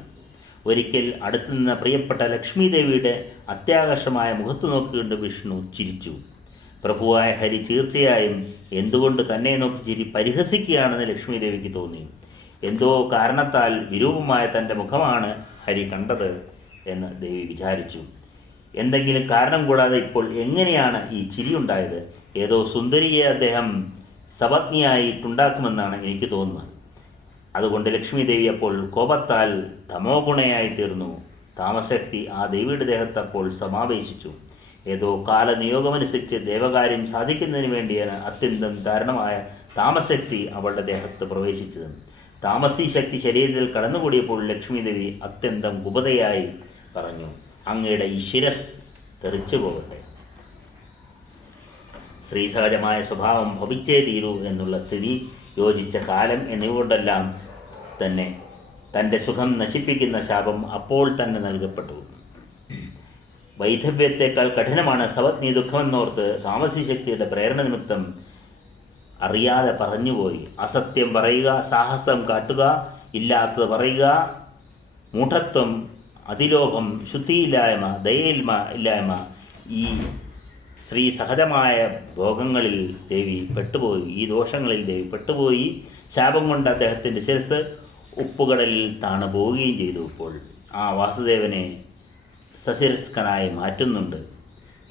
ഒരിക്കൽ അടുത്തു നിന്ന പ്രിയപ്പെട്ട ലക്ഷ്മി ദേവിയുടെ അത്യാകർഷമായ മുഖത്ത് നോക്കിക്കൊണ്ട് വിഷ്ണു ചിരിച്ചു. പ്രഭുവായ ഹരി തീർച്ചയായും എന്തുകൊണ്ട് തന്നെ നോക്കി പരിഹസിക്കുകയാണെന്ന് ലക്ഷ്മി ദേവിക്ക് തോന്നി. എന്തോ കാരണത്താൽ വിരൂപമായ തൻ്റെ മുഖമാണ് ഹരി കണ്ടത് എന്ന് ദേവി വിചാരിച്ചു. എന്തെങ്കിലും കാരണം കൂടാതെ ഇപ്പോൾ എങ്ങനെയാണ് ഈ ചിരി ഉണ്ടായത്? ഏതോ സുന്ദരിയെ അദ്ദേഹം സപത്നിയായിട്ടുണ്ടാക്കുമെന്നാണ് എനിക്ക് തോന്നുന്നത്. അതുകൊണ്ട് ലക്ഷ്മി ദേവി അപ്പോൾ കോപത്താൽ തമോഗുണയായി തീർന്നു. താമശക്തി ആ ദേവിയുടെ ദേഹത്ത് അപ്പോൾ സമാവേശിച്ചു. ഏതോ കാലനിയോഗമനുസരിച്ച് ദേവകാര്യം സാധിക്കുന്നതിന് വേണ്ടിയാണ് അത്യന്തം ദാരുണമായ താമശക്തി അവളുടെ ദേഹത്ത് പ്രവേശിച്ചത്. താമസി ശക്തി ശരീരത്തിൽ കടന്നുകൂടിയപ്പോൾ ലക്ഷ്മി ദേവി അത്യന്തം കുപതയായി പറഞ്ഞു, അങ്ങയുടെ ഈ ശിരസ് തെറിച്ചു പോകട്ടെ. സ്ത്രീസഹജമായ സ്വഭാവം ഭവിച്ചേ തീരൂ എന്നുള്ള സ്ഥിതി, യോജിച്ച കാലം എന്നിവകൊണ്ടെല്ലാം തന്നെ തൻ്റെ സുഖം നശിപ്പിക്കുന്ന ശാപം അപ്പോൾ തന്നെ നൽകപ്പെട്ടു. വൈധവ്യത്തേക്കാൾ കഠിനമാണ് സപത്നി ദുഃഖമെന്നോർത്ത് താമസി ശക്തിയുടെ പ്രേരണ നിമിത്തം അറിയാതെ പറഞ്ഞുപോയി. അസത്യം പറയുക, സാഹസം കാട്ടുക, ഇല്ലാത്തത് പറയുക, മൂഢത്വം, അതിലോഭം, ശുദ്ധിയില്ലായ്മ, ദയയില്ലായ്മ, ഈ സ്ത്രീ സഹജമായ ഭോഗങ്ങളിൽ ദേവി പെട്ടുപോയി. ഈ ദോഷങ്ങളിൽ ദേവി പെട്ടുപോയി. ശാപം കൊണ്ട് അദ്ദേഹത്തിൻ്റെ ശിരസ് ഉപ്പുകടലിൽ താണു പോവുകയും ചെയ്തു. ഇപ്പോൾ ആ വാസുദേവനെ സശിരസ്കനായി മാറ്റുന്നുണ്ട്.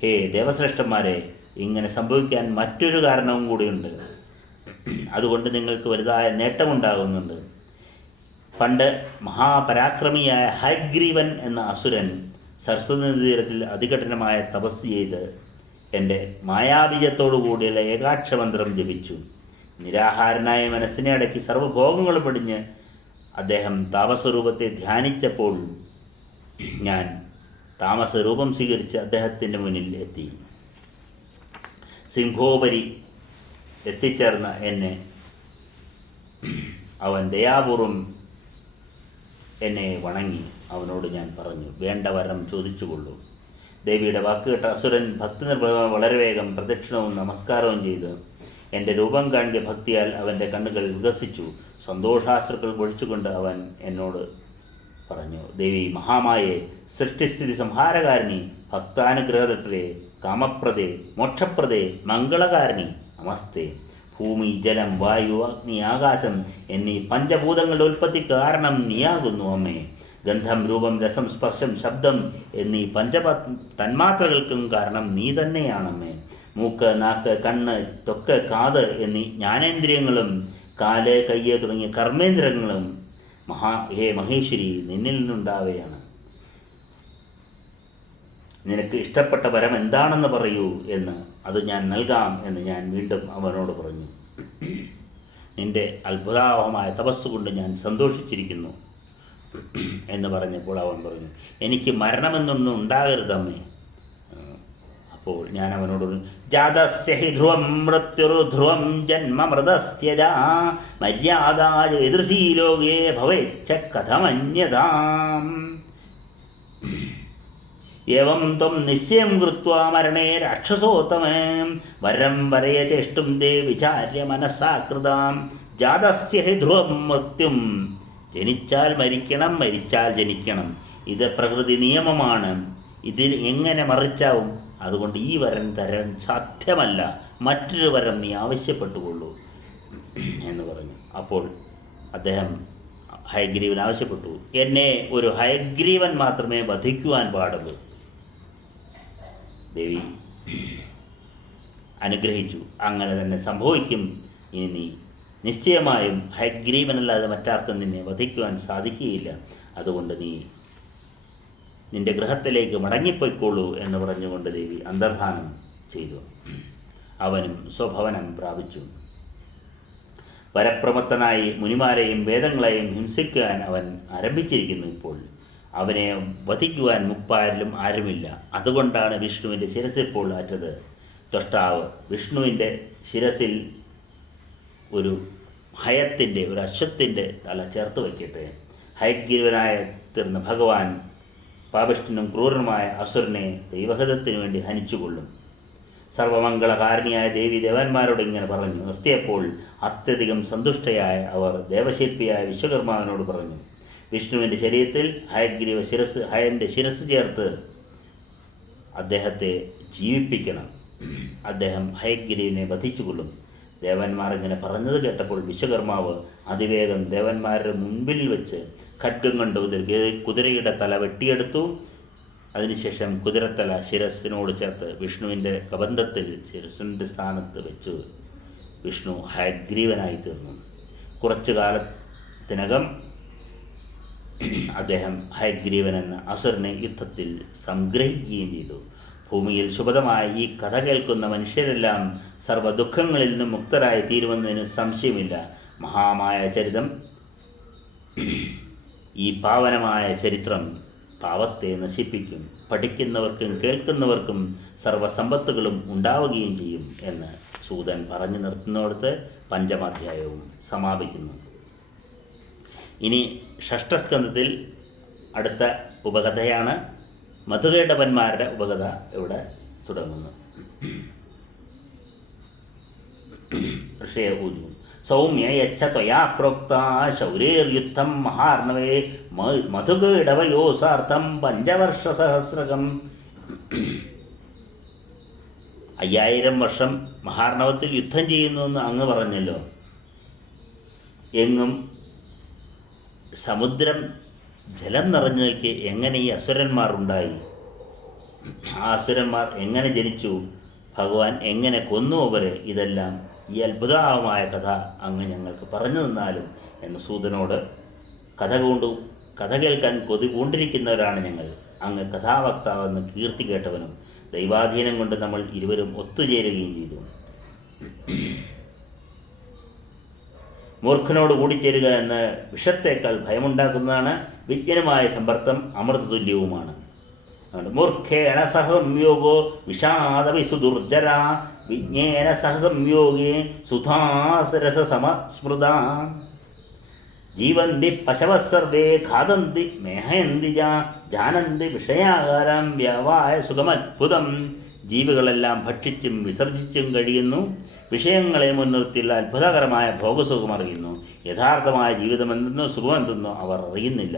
ഹേ ദേവശ്രേഷ്ഠന്മാരെ, ഇങ്ങനെ സംഭവിക്കാൻ മറ്റൊരു കാരണവും കൂടിയുണ്ട്. അതുകൊണ്ട് നിങ്ങൾക്ക് വലുതായ നേട്ടമുണ്ടാകുന്നുണ്ട്. പണ്ട് മഹാപരാക്രമിയായ ഹയഗ്രീവൻ എന്ന അസുരൻ സരസ്വതി തീരത്തിൽ അതികഠിനമായ തപസ് ചെയ്ത് എൻ്റെ മായാബീജത്തോടു കൂടിയുള്ള ഏകാക്ഷമന്ത്രം ജപിച്ചു. നിരാഹാരനായ മനസ്സിനെ അടക്കി സർവ്വഭോഗങ്ങളും പടിഞ്ഞ് അദ്ദേഹം താപസ്വരൂപത്തെ ധ്യാനിച്ചപ്പോൾ ഞാൻ താമസരൂപം സ്വീകരിച്ച് അദ്ദേഹത്തിൻ്റെ മുന്നിൽ എത്തി. സിംഹോപരി എത്തിച്ചേർന്ന എന്നെ അവൻ ദയാപൂർവം എന്നെ വണങ്ങി. അവനോട് ഞാൻ പറഞ്ഞു, വേണ്ട വരം ചോദിച്ചുകൊള്ളൂ. ദേവിയുടെ വാക്കുകേട്ട അസുരൻ ഭക്തി നിർഭയമായി വളരെ വേഗം പ്രദക്ഷിണവും നമസ്കാരവും ചെയ്ത് എൻ്റെ രൂപം കാണിയ ഭക്തിയാൽ അവൻ്റെ കണ്ണുകൾ വികസിച്ചു. സന്തോഷാശ്രുക്കൾ പൊഴിച്ചുകൊണ്ട് അവൻ എന്നോട് പറഞ്ഞു, ദേവി മഹാമായേ, സൃഷ്ടിസ്ഥിതി സംഹാരകാരിണി, ഭക്താനുഗ്രഹതൃപ്തേ, കാമപ്രദേ, മോക്ഷപ്രദേ, മംഗളകാരിണി, നമസ്തേ. ഭൂമി, ജലം, വായു, അഗ്നി, ആകാശം എന്നീ പഞ്ചഭൂതങ്ങളുടെ ഉൽപ്പത്തി കാരണം നീയാകുന്നു അമ്മേ. ഗന്ധം, രൂപം, രസം, സ്പർശം, ശബ്ദം എന്നീ തന്മാത്രകൾക്കും കാരണം നീ തന്നെയാണമ്മേ. മൂക്ക്, നാക്ക്, കണ്ണ്, ത്വക്ക്, കാത് എന്നീ ജ്ഞാനേന്ദ്രിയങ്ങളും കാല്, കയ്യ് തുടങ്ങിയ കർമ്മേന്ദ്രിയങ്ങളും ഹേ മഹേശ്വരി നിന്നിൽ നിന്നുണ്ടാവുകയാണ്. നിനക്ക് ഇഷ്ടപ്പെട്ട വരം എന്താണെന്ന് പറയൂ എന്ന്, അത് ഞാൻ നൽകാം എന്ന് ഞാൻ വീണ്ടും അവനോട് പറഞ്ഞു. നിന്റെ അത്ഭുതാവഹമായ തപസ്സുകൊണ്ട് ഞാൻ സന്തോഷിച്ചിരിക്കുന്നു എന്ന് പറഞ്ഞപ്പോൾ അവൻ പറഞ്ഞു, എനിക്ക് മരണമെന്നൊന്നും ഉണ്ടാകരുതമ്മേ. അപ്പോൾ ഞാൻ അവനോട് പറഞ്ഞു, ജാതസ്യ ഹി ധ്രുവം മൃത്യുർധ്രുവം ജന്മ മൃതസ്യ മര്യാദായ എതിർസീ ലോകേ ഭവേച്ഛ കഥമന്യതാം. ഏവം ത്വം നിശ്ചയം കൃത്വാ മരണേ രാക്ഷസോത്തമേ വരം വരയ ചേഷ്ടും തേ വിചാര്യ മനസാകൃതാം. ജാതസ്യ ഹി ധ്രുവം മൃത്യും, ജനിച്ചാൽ മരിക്കണം, മരിച്ചാൽ ജനിക്കണം. ഇത് പ്രകൃതി നിയമമാണ്. ഇതിൽ എങ്ങനെ മറിച്ചാവും? അതുകൊണ്ട് ഈ വരം തരാൻ സാധ്യമല്ല. മറ്റൊരു വരം നീ ആവശ്യപ്പെട്ടുകൊള്ളൂ എന്ന് പറഞ്ഞു. അപ്പോൾ അദ്ദേഹം ഹയഗ്രീവൻ ആവശ്യപ്പെട്ടു, എന്നെ ഒരു ഹയഗ്രീവൻ മാത്രമേ വധിക്കുവാൻ പാടുള്ളൂ. ദേവി അനുഗ്രഹിച്ചു, അങ്ങനെ തന്നെ സംഭവിക്കും. ഇനി നീ നിശ്ചയമായും ഹയഗ്രീവനല്ലാതെ മറ്റാർക്കും നിന്നെ വധിക്കുവാൻ സാധിക്കുകയില്ല. അതുകൊണ്ട് നീ നിന്റെ ഗൃഹത്തിലേക്ക് മടങ്ങിപ്പോയിക്കോളൂ എന്ന് പറഞ്ഞുകൊണ്ട് ദേവി അന്തർധാനം ചെയ്തു. അവനും സ്വഭവനം പ്രാപിച്ചു. വരപ്രമത്തനായി മുനിമാരെയും വേദങ്ങളെയും ഹിംസിക്കാൻ അവൻ ആരംഭിച്ചിരിക്കുന്നു. ഇപ്പോൾ അവനെ വധിക്കുവാൻ മുപ്പാരിലും ആരുമില്ല. അതുകൊണ്ടാണ് വിഷ്ണുവിൻ്റെ ശിരസിപ്പോൾ അറ്റത്. ത്വഷ്ടാവ് വിഷ്ണുവിൻ്റെ ശിരസിൽ ഒരു ഹയത്തിൻ്റെ, ഒരു അശ്വത്തിൻ്റെ തല ചേർത്ത് വയ്ക്കട്ടെ. ഹയഗ്രീവനായ തീർന്ന ഭഗവാൻ പാപിഷ്ഠനും ക്രൂരനുമായ അസുരനെ ദൈവഹിതത്തിനു വേണ്ടി ഹനിച്ചുകൊള്ളും. സർവമംഗളകാരിണിയായ ദേവി ദേവന്മാരോട് ഇങ്ങനെ പറഞ്ഞു നിർത്തിയപ്പോൾ അത്യധികം സന്തുഷ്ടയായ അവർ ദേവശില്പിയായ വിശ്വകർമാവിനോട് പറഞ്ഞു, വിഷ്ണുവിൻ്റെ ശരീരത്തിൽ ഹയൻ്റെ ശിരസ് ചേർത്ത് അദ്ദേഹത്തെ ജീവിപ്പിക്കണം. അദ്ദേഹം ഹയഗ്രീവിനെ വധിച്ചുകൊള്ളും. ദേവന്മാർ ഇങ്ങനെ പറഞ്ഞത് കേട്ടപ്പോൾ വിശ്വകർമാവ് അതിവേഗം ദേവന്മാരുടെ മുൻപിൽ വെച്ച് ഖഡ്ഗം കൊണ്ട് കുതിരയുടെ തല വെട്ടിയെടുത്തു. അതിനുശേഷം കുതിരത്തല ശിരസിനോട് ചേർത്ത് വിഷ്ണുവിൻ്റെ കബന്ധത്തിൽ ശിരസിൻ്റെ സ്ഥാനത്ത് വെച്ച് വിഷ്ണു ഹയഗ്രീവനായി തീർന്നു. കുറച്ചു കാലത്തിനകം അദ്ദേഹം ഹയഗ്രീവൻ എന്ന അസുരനെ യുദ്ധത്തിൽ സംഗ്രഹിക്കുകയും ചെയ്തു. ഭൂമിയിൽ ശുഭതമായ ഈ കഥ കേൾക്കുന്ന മനുഷ്യരെല്ലാം സർവ്വ ദുഃഖങ്ങളിൽ നിന്നും മുക്തരായി തീരുമെന്നതിന് സംശയമില്ല. മഹാമായ ചരിതം, ഈ പാവനമായ ചരിത്രം പാവത്തെ നശിപ്പിക്കും. പഠിക്കുന്നവർക്കും കേൾക്കുന്നവർക്കും സർവസമ്പത്തുകളും ഉണ്ടാവുകയും ചെയ്യും എന്ന് സൂതൻ പറഞ്ഞു നിർത്തുന്നിടത്ത് പഞ്ചമാധ്യായവും സമാപിക്കുന്നു. ഇനി ഷഷ്ഠസ്കന്ധത്തിൽ അടുത്ത ഉപകഥയാണ്. മധുകേടവന്മാരുടെ ഉപകഥ ഇവിടെ തുടങ്ങുന്നു. ഋഷയ ഊജു സൗമ്യ യച്ഛ ത്വയാ പ്രോക്ത ശൗരേർയുദ്ധം മഹാർണവേ മധുകേടവയോസാർത്ഥം പഞ്ചവർഷസഹസ്രകം. 5000 വർഷം മഹാർണവത്തിൽ യുദ്ധം ചെയ്യുന്നുവെന്ന് അങ്ങ് പറഞ്ഞല്ലോ. എങ്ങും സമുദ്രം ജലം നിറഞ്ഞു നിൽക്കെ എങ്ങനെ ഈ അസുരന്മാർ ഉണ്ടായി? ആ അസുരന്മാർ എങ്ങനെ ജനിച്ചു? ഭഗവാൻ എങ്ങനെ കൊന്നു അവരെ? ഇതെല്ലാം ഈ അത്ഭുതമായ കഥ അങ്ങ് ഞങ്ങൾക്ക് പറഞ്ഞു തന്നാലും എന്ന് സൂതനോട് കഥ കേൾക്കാൻ കൊതി കൊണ്ടിരിക്കുന്നവരാണ് ഞങ്ങൾ. അങ്ങ് കഥാവക്താവെന്ന് കീർത്തി കേട്ടവനും ദൈവാധീനം കൊണ്ട് നമ്മൾ ഇരുവരും ഒത്തുചേരുകയും ചെയ്തു. മൂർഖനോട് കൂടിച്ചേരുക എന്ന് വിഷത്തേക്കാൾ ഭയമുണ്ടാക്കുന്നതാണ്. വിജ്ഞനുമായ സമ്പർക്കം അമൃതതുല്യവുമാണ്. മൂർഖേണ സഹസംയോഗോ വിഷാദവിസുദുർജര വിജ്ഞേന സഹസംയോഗേ സുധാസരസമസ്മൃത. ജീവന്തി പശവഃ സർവേ ഖാദന്തി മേഹയന്തി ജാനന്തി വിഷയാകാരം വ്യവായ സുഖമത്ഭുതം. ജീവികളെല്ലാം ഭക്ഷിച്ചും വിസർജിച്ചും കഴിയുന്നു. വിഷയങ്ങളെ മുൻനിർത്തിയുള്ള അത്ഭുതകരമായ ഭോഗസുഖം അറിയുന്നു. യഥാർത്ഥമായ ജീവിതമെന്തെന്നോ സുഖമെന്തെന്നോ അവർ അറിയുന്നില്ല.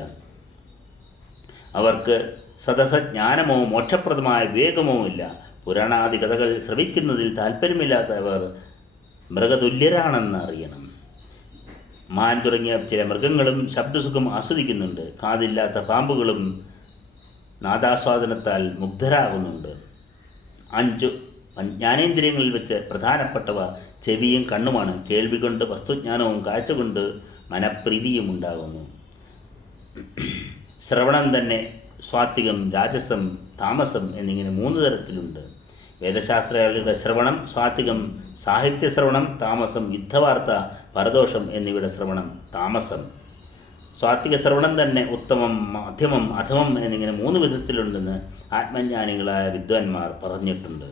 അവർക്ക് സദസജ്ഞാനമോ മോക്ഷപ്രദമായ വിവേകമോ ഇല്ല. പുരാണാദി കഥകൾ ശ്രവിക്കുന്നതിൽ താല്പര്യമില്ലാത്തവർ മൃഗതുല്യരാണെന്ന് അറിയണം. മാൻ തുടങ്ങിയ ചില മൃഗങ്ങളും ശബ്ദസുഖം ആസ്വദിക്കുന്നുണ്ട്. കാതില്ലാത്ത പാമ്പുകളും നാദാസ്വാദനത്താൽ മുഗ്ധരാകുന്നുണ്ട്. 5 ജ്ഞാനേന്ദ്രിയങ്ങളിൽ വെച്ച് പ്രധാനപ്പെട്ടവ ചെവിയും കണ്ണുമാണ്. കേൾവി കൊണ്ട് വസ്തുജ്ഞാനവും കാഴ്ച കൊണ്ട് മനപ്രീതിയും ഉണ്ടാകുന്നു. ശ്രവണം തന്നെ സ്വാത്വികം, രാജസം, താമസം എന്നിങ്ങനെ 3 തരത്തിലുണ്ട്. വേദശാസ്ത്രങ്ങളുടെ ശ്രവണം സാത്വികം, സാഹിത്യ ശ്രവണം താമസം, യുദ്ധവാർത്ത, പരദോഷം എന്നിവയുടെ ശ്രവണം താമസം. സ്വാത്വിക ശ്രവണം തന്നെ ഉത്തമം, മധ്യമം, അധമം എന്നിങ്ങനെ 3 വിധത്തിലുണ്ടെന്ന് ആത്മജ്ഞാനികളായ വിദ്വാൻമാർ പറഞ്ഞിട്ടുണ്ട്.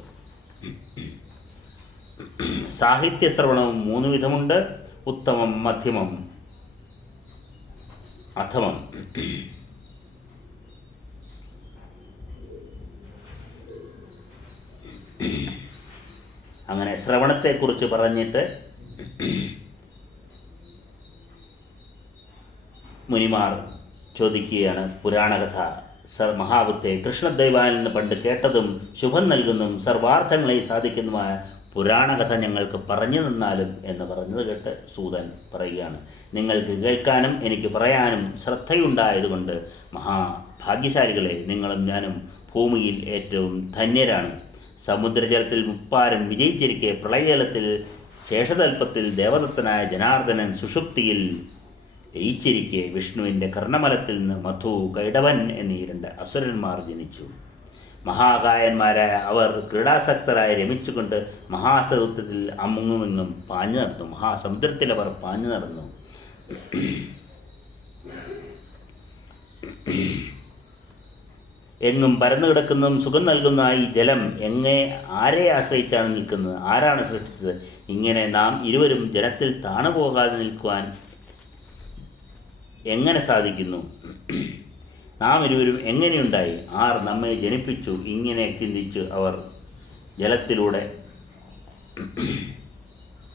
സാഹിത്യ ശ്രവണവും 3 വിധമുണ്ട്: ഉത്തമം, മധ്യമം, അധമം. അങ്ങനെ ശ്രവണത്തെക്കുറിച്ച് പറഞ്ഞിട്ട് മുനിമാർ ചോദിക്കുകയാണ്, പുരാണകഥ മഹാബുദ്ധെ, കൃഷ്ണദൈവാനിൽ നിന്ന് പണ്ട് കേട്ടതും ശുഭം നൽകുന്നതും സർവാർത്ഥങ്ങളെ സാധിക്കുന്നതുമായ പുരാണകഥ ഞങ്ങൾക്ക് പറഞ്ഞു തന്നാലും എന്ന് പറഞ്ഞത് കേട്ട് സൂതൻ പറയുകയാണ്, നിങ്ങൾക്ക് കേൾക്കാനും എനിക്ക് പറയാനും ശ്രദ്ധയുണ്ടായതുകൊണ്ട് മഹാഭാഗ്യശാലികളെ, നിങ്ങളും ഞാനും ഭൂമിയിൽ ഏറ്റവും ധന്യരാണ്. സമുദ്രജലത്തിൽ മുപ്പാരൻ വിജയിച്ചിരിക്കെ പ്രളയജലത്തിൽ ശേഷതൽപ്പത്തിൽ ദേവദത്തനായ ജനാർദ്ദനൻ സുഷുപ്തിയിൽ ലയിച്ചിരിക്കെ വിഷ്ണുവിൻ്റെ കർണമലത്തിൽ നിന്ന് മധു, കൈടവൻ എന്നീ 2 അസുരന്മാർ ജനിച്ചു. മഹാകായന്മാരായ അവർ ക്രീഡാസക്തരായി രമിച്ചുകൊണ്ട് മഹാസമുദ്രത്തിൽ അമുങ്ങുമെങ്ങും പാഞ്ഞു നടന്നു. മഹാസമുദ്രത്തിൽ അവർ പാഞ്ഞു നടന്നു. എങ്ങും പരന്നു കിടക്കുന്നതും സുഖം നൽകുന്ന ഈ ജലം ആരെ ആശ്രയിച്ചാണ് നിൽക്കുന്നത്? ആരാണ് സൃഷ്ടിച്ചത്? ഇങ്ങനെ നാം ഇരുവരും ജലത്തിൽ താണുപോകാതെ നിൽക്കുവാൻ എങ്ങനെ സാധിക്കുന്നു? നാം ഇരുവരും എങ്ങനെയുണ്ടായി? ആർ നമ്മെ ജനിപ്പിച്ചു? ഇങ്ങനെ ചിന്തിച്ച് അവർ ജലത്തിലൂടെ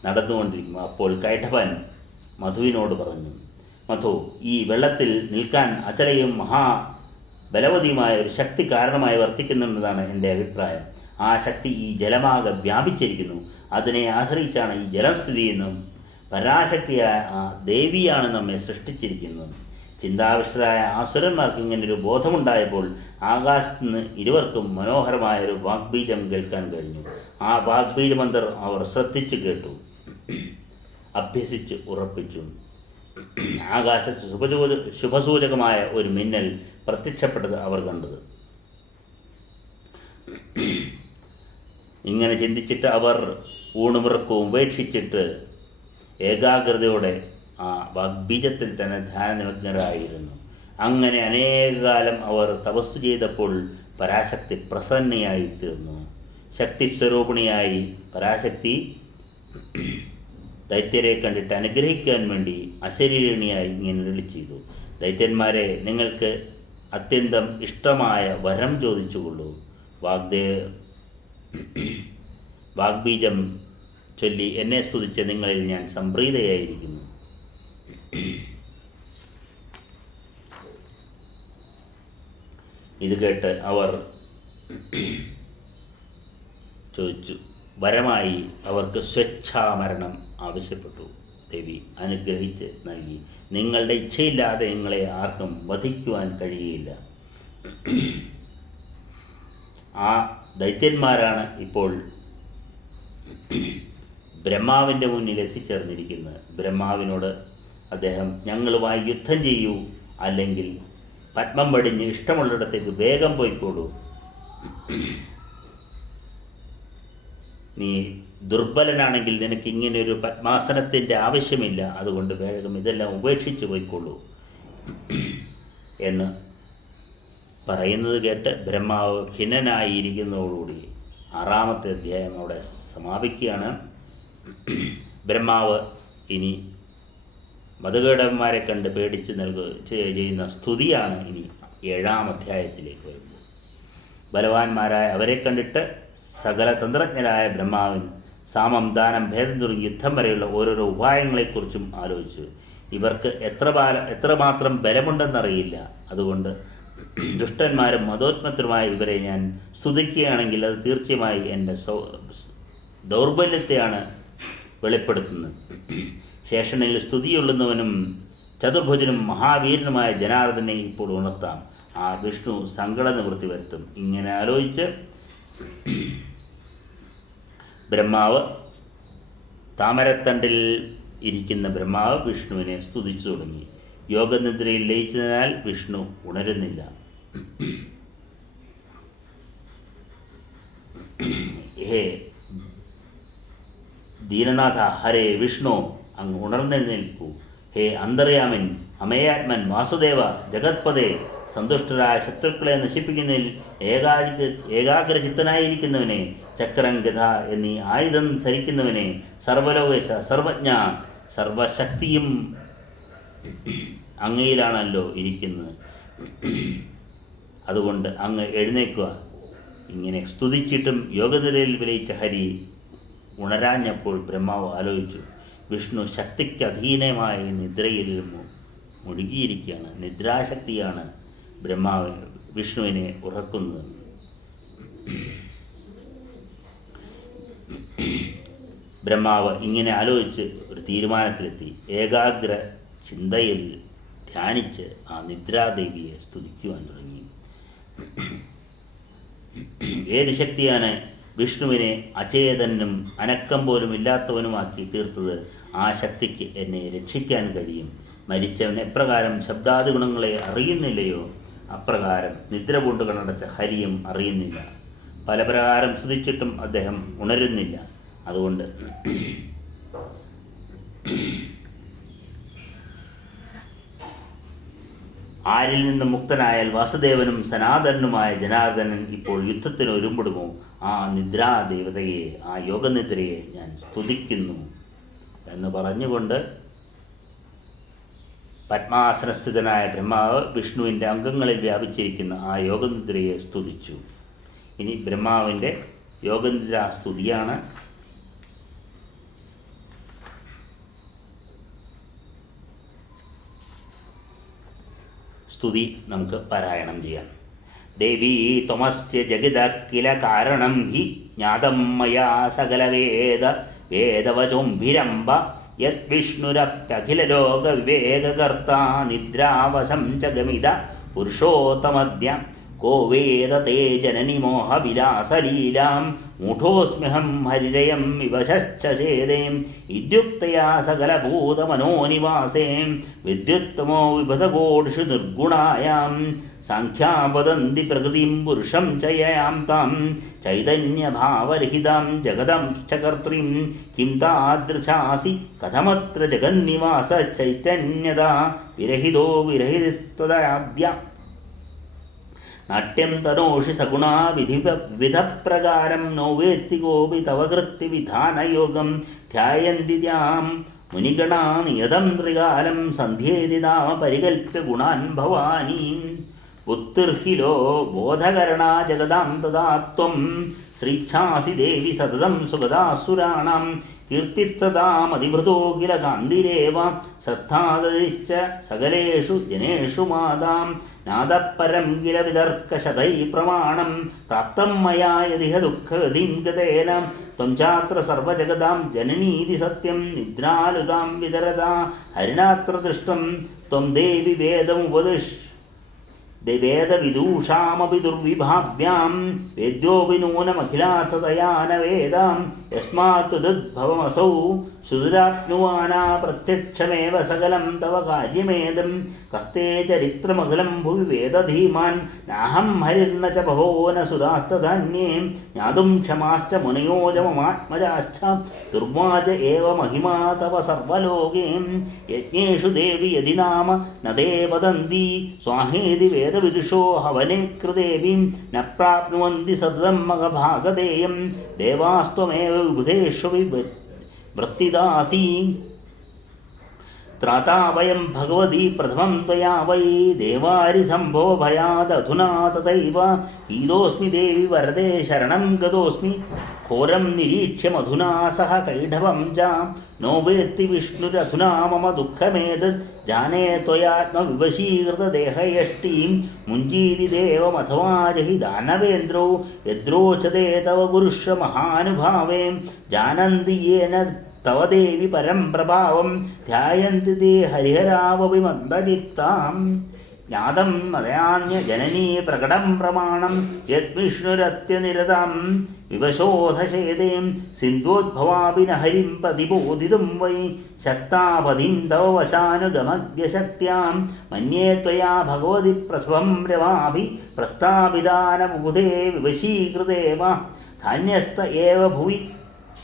നടന്നുകൊണ്ടിരിക്കുന്നു. അപ്പോൾ കൈഠവൻ മധുവിനോട് പറഞ്ഞു, മധു, ഈ വെള്ളത്തിൽ നിൽക്കാൻ അചലയും ബലവതിയുമായ ഒരു ശക്തി കാരണമായി വർത്തിക്കുന്നുണ്ടെന്നാണ് എൻ്റെ അഭിപ്രായം. ആ ശക്തി ഈ ജലമാകെ വ്യാപിച്ചിരിക്കുന്നു. അതിനെ ആശ്രയിച്ചാണ് ഈ ജലം സ്ഥിതി ചെയ്യുന്നതും. പരാശക്തിയായ ആ ദേവിയാണ് നമ്മെ സൃഷ്ടിച്ചിരിക്കുന്നത്. ചിന്താവിഷ്ടരായ ആസുരന്മാർക്ക് ഇങ്ങനൊരു ബോധമുണ്ടായപ്പോൾ ആകാശത്ത് നിന്ന് ഇരുവർക്കും മനോഹരമായൊരു വാഗ്ബീജം കേൾക്കാൻ കഴിഞ്ഞു. ആ വാഗ്ബീജമന്ത്രം അവർ ശ്രദ്ധിച്ചു കേട്ടു, അഭ്യസിച്ച് ഉറപ്പിച്ചു. ആകാശത്ത് ശുഭസൂചകമായ ഒരു മിന്നൽ പ്രത്യക്ഷപ്പെട്ടത് അവർ കണ്ടത്. ഇങ്ങനെ ചിന്തിച്ചിട്ട് അവർ ഊണുമുറക്കവും ഉപേക്ഷിച്ചിട്ട് ഏകാഗ്രതയോടെ ആ വാഗ്ബീജത്തിൽ തന്നെ ധ്യാനനിമഗ്നരായിരുന്നു. അങ്ങനെ അനേകകാലം അവർ തപസ് ചെയ്തപ്പോൾ പരാശക്തി പ്രസന്നയായി തീർന്നു. ശക്തിസ്വരൂപിണിയായി പരാശക്തി ദൈത്യരെ കണ്ടിട്ട് അനുഗ്രഹിക്കാൻ വേണ്ടി അശരീരിണിയായി ഇങ്ങനെ അരുളി ചെയ്തു: ദൈത്യന്മാരെ, നിങ്ങൾക്ക് അത്യന്തം ഇഷ്ടമായ വരം ചോദിച്ചുകൊള്ളൂ. വാഗ്ബീജം ചൊല്ലി എന്നെ സ്തുതിച്ച നിങ്ങളിൽ ഞാൻ സംപ്രീതയായിരിക്കുന്നു. ഇത് കേട്ട് അവർ ചോദിച്ചു. വരമായി അവർക്ക് സ്വേച്ഛാമരണം ആവശ്യപ്പെട്ടു. ദേവി അനുഗ്രഹിച്ച് നൽകി. നിങ്ങളുടെ ഇച്ഛയില്ലാതെ നിങ്ങളെ ആർക്കും വധിക്കുവാൻ കഴിയുകയില്ല. ആ ദൈത്യന്മാരാണ് ഇപ്പോൾ ബ്രഹ്മാവിൻ്റെ മുന്നിൽ എത്തിച്ചേർന്നിരിക്കുന്നത്. ബ്രഹ്മാവിനോട് അദ്ദേഹം ഞങ്ങളുമായി യുദ്ധം ചെയ്യൂ, അല്ലെങ്കിൽ പത്മം പടിഞ്ഞ് ഇഷ്ടമുള്ളിടത്തേക്ക് വേഗം പോയിക്കോളൂ. നീ ദുർബലനാണെങ്കിൽ നിനക്ക് ഇങ്ങനെയൊരു പത്മാസനത്തിൻ്റെ ആവശ്യമില്ല, അതുകൊണ്ട് വേഗം ഇതെല്ലാം ഉപേക്ഷിച്ച് പോയിക്കൊള്ളൂ എന്ന് പറയുന്നത് കേട്ട് ബ്രഹ്മാവ് ഖിന്നനായിരിക്കുന്നതോടുകൂടി 6-ാമത്തെ അധ്യായം അവിടെ സമാപിക്കുകയാണ്. ബ്രഹ്മാവ് ഇനി മതകേടന്മാരെ കണ്ട് പേടിച്ച് ചെയ്യുന്ന സ്തുതിയാണ് ഇനി 7-ാം അധ്യായത്തിലേക്ക് വരുമ്പോൾ. ബലവാന്മാരായ അവരെ കണ്ടിട്ട് സകല തന്ത്രജ്ഞരായ ബ്രഹ്മാവിൻ സാമം, ദാനം, ഭേദം തുടങ്ങി യുദ്ധം വരെയുള്ള ഓരോരോ ഉപായങ്ങളെക്കുറിച്ചും ആലോചിച്ചു. ഇവർക്ക് എത്രമാത്രം ബലമുണ്ടെന്നറിയില്ല. അതുകൊണ്ട് ദുഷ്ടന്മാരും മതോത്മത്തരുമായ ഇവരെ ഞാൻ സ്തുതിക്കുകയാണെങ്കിൽ അത് തീർച്ചയായും എൻ്റെ ദൗർബല്യത്തെയാണ് വെളിപ്പെടുത്തുന്നത്. ശേഷനിൽ സ്തുതിയുള്ളുന്നവനും ചതുർഭുജനും മഹാവീരനുമായ ജനാർദ്ദനെ ഇപ്പോൾ ഉണർത്താം. ആ വിഷ്ണു സങ്കട നിവൃത്തി വരുത്തും. ഇങ്ങനെ ആലോചിച്ച് ബ്രഹ്മാവ് താമരത്തണ്ടിൽ ഇരിക്കുന്ന ബ്രഹ്മാവ് വിഷ്ണുവിനെ സ്തുതിച്ചു തുടങ്ങി. യോഗനിദ്രയിൽ ലയിച്ചതിനാൽ വിഷ്ണു ഉണരുന്നില്ല. ഹേ ദീനനാഥ, ഹരേ വിഷ്ണു, അങ്ങ് ഉണർന്നെഴുന്നേൽക്കൂ. ഹേ അന്തർയാമൻ, അമേയാത്മൻ, വാസുദേവ, ജഗത്പദേ, സന്തുഷ്ടരായ ശത്രുക്കളെ നശിപ്പിക്കുന്നതിൽ ഏകാഗ്രചിത്തനായിരിക്കുന്നവനെ, ചക്രം, ഗദ എന്നീ ആയുധം ധരിക്കുന്നവനെ, സർവലോകേശ, സർവജ്ഞ, സർവശക്തിയും അങ്ങയിലാണല്ലോ ഇരിക്കുന്നത്. അതുകൊണ്ട് അങ്ങ് എഴുന്നേൽക്കുക. ഇങ്ങനെ സ്തുതിച്ചിട്ടും യോഗനിരയിൽ വിലയിച്ച ഹരി ഉണരാഞ്ഞപ്പോൾ ബ്രഹ്മാവ് ആലോചിച്ചു, വിഷ്ണു ശക്തിക്ക് അധീനമായ നിദ്രയിൽ മുഴുകിയിരിക്കുകയാണ്. നിദ്രാശക്തിയാണ് വിഷ്ണുവിനെ ഉറക്കുന്നത്. ബ്രഹ്മാവ് ഇങ്ങനെ ആലോചിച്ച് ഒരു തീരുമാനത്തിലെത്തി. ഏകാഗ്ര ചിന്തയിൽ ധ്യാനിച്ച് ആ നിദ്രാദേവിയെ സ്തുതിക്കുവാൻ തുടങ്ങി. ഏത് ശക്തിയാണ് വിഷ്ണുവിനെ അചേതനും അനക്കം പോലും ഇല്ലാത്തവനുമാക്കി തീർത്തത്? ആ ശക്തിക്ക് എന്നെ രക്ഷിക്കാൻ കഴിയും. മരിച്ചവൻ എപ്രകാരം ശബ്ദാദി ഗുണങ്ങളെ അറിയുന്നില്ലയോ, അപ്രകാരം നിദ്ര പൂണ്ട് കണ്ണടച്ച ഹരിയും അറിയുന്നില്ല. പല പ്രകാരം സ്തുതിച്ചിട്ടും അദ്ദേഹം ഉണരുന്നില്ല. അതുകൊണ്ട് ആരിൽ നിന്ന് മുക്തനായാൽ വാസുദേവനും സനാതനുമായ ജനാർദ്ദനൻ ഇപ്പോൾ യുദ്ധത്തിന് ഒരുമ്പെടുമോ? ആ നിദ്രാദേവതയെ, ആ യോഗനിദ്രയെ ഞാൻ സ്തുതിക്കുന്നു എന്ന് പറഞ്ഞുകൊണ്ട് പത്മാസനസ്ഥിതനായ ബ്രഹ്മാവ് വിഷ്ണുവിൻ്റെ അംഗങ്ങളിൽ വ്യാപിച്ചിരിക്കുന്ന ആ യോഗനിദ്രയെ സ്തുതിച്ചു. ഇനി ബ്രഹ്മാവിൻ്റെ യോഗനിദ്രാ സ്തുതിയാണ്. സ്തുതി നമുക്ക് പാരായണം ചെയ്യാം. ദേവീ ത്വമസ്യ ജഗദഖില കാരണം ഹി ജ്ഞാതം മയാ സകല വേദവചോംഭിരംബ യദ്വിഷ്ണുരപ്യഖില ലോക വിവേകകർത്താ നിദ്രാവശം ച ഗമിത പുരുഷോത്തമദ്യ को वेद ते जननि मोहविलासलीलां मूढोऽस्म्यहं हरिरयं विवशश्चेदें इत्युक्तया सकलभूतमनोनिवासे विद्युत्तमो विभतकोटिषु निर्गुणायां सांख्या वदन्ति प्रकृतिं पुरुषं च ययां तां चैतन्यभावरहितां जगदं च कर्त्रीं किं तादृशासि कथमत्र जगन्निवास चैतन्यता विरहितो विरहित्वदाद्या नाट्यं तनोषि सगुणा विविधप्रकारं नो वेत्ति कोऽपि तव कृत्यविधानयोगं ध्यायन्ति त्वां मुनिगणा नियतं त्रिकालं सन्ध्येति नाम परिकल्प्य गुणान् भवानीम् उत्तिर्हिलो बोधकरणा जगदां तदा त्वं श्रीच्छासि देवि सततं सुगदासुराणां कीर्तित्तदामधिभृतो किल गान्धिरेव सत्ताददिश्च सकलेषु जनेषु मातां नादपरं किल वितर्कशतैः प्रमाणं प्राप्तं मया यदिह दुःखगतिं गतेन त्वं चात्र सर्वजगदां जननीति सत्यं निद्रालुतां विदरदा हरिणात्र दृष्टं त्वं देवि वेदमुपदिश्य वेदविदूषामपि दुर्विभाव्यां वेद्योऽपि नूनमखिलार्थतया न वेदां यस्मात् तदुद्भवमसौ सुदुराप्नुवाना प्रत्यक्षमेव सकलं तव कार्यमेदं कस्ते चरित्रमखिलं भुवि वेदधीमान् नाहं हरिर्न च भवो न सुरास्तधान्ये ज्ञातुं क्षमाश्च मुनयो च ममात्मजाश्च दुर्वाच एव महिमा तव सर्वलोके यज्ञेषु देवि यदि नाम न ते वदन्ति स्वाहेति वेदविदुषो हवने कृतेऽपि न प्राप्नुवन्ति सततं मघभागधेयं देवास्त्वमेव विबुधेषु वृत्तिदासि त्राता वयं भगवती प्रथमं त्वया वै देवारिसम्भो भयादधुना तथैव पीडोऽस्मि देवि वरदे शरणं गतोऽस्मि घोरं निरीक्ष्य मधुना सह कैढवं च नो वेत्ति विष्णुरधुना मम दुःखमेतत् जाने त्वयात्मविवशीकृतदेहयष्टिं मुञ्जीति देवमथवा जहि दानवेन्द्रौ यद्रोचते तव गुरुश्व महानुभावे जानन्ति येन तव देवि परं प्रभावं ध्यायन्ति ते हरिहरावपि मन्दचित्ताम् ज्ञातं मदयान्यजननी प्रकटं प्रमाणं यद्विष्णुरत्यनिरतं विवशोधशेदें सिन्धोद्भवापि न हरिं प्रतिबोधितुं वै शक्तापदिं तव वशानुगमज्ञशक्त्यां मन्ये त्वया भगवति प्रसवं रमाभि प्रस्तापिदानबुधे विवशीकृते वा धान्यस्त एव भुवि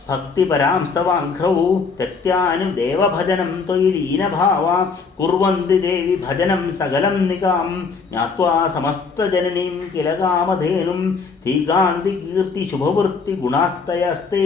भक्तिपरांस्तवाङ्घ्रौ त्यक्त्यानुदेवभजनं त्वयि लीनभावा कुर्वन्ति देवि भजनं सकलं निकां ज्ञात्वा समस्तजननीं किल कामधेनुं धीगान्तिकीर्तिशुभवृत्तिगुणास्तयस्ते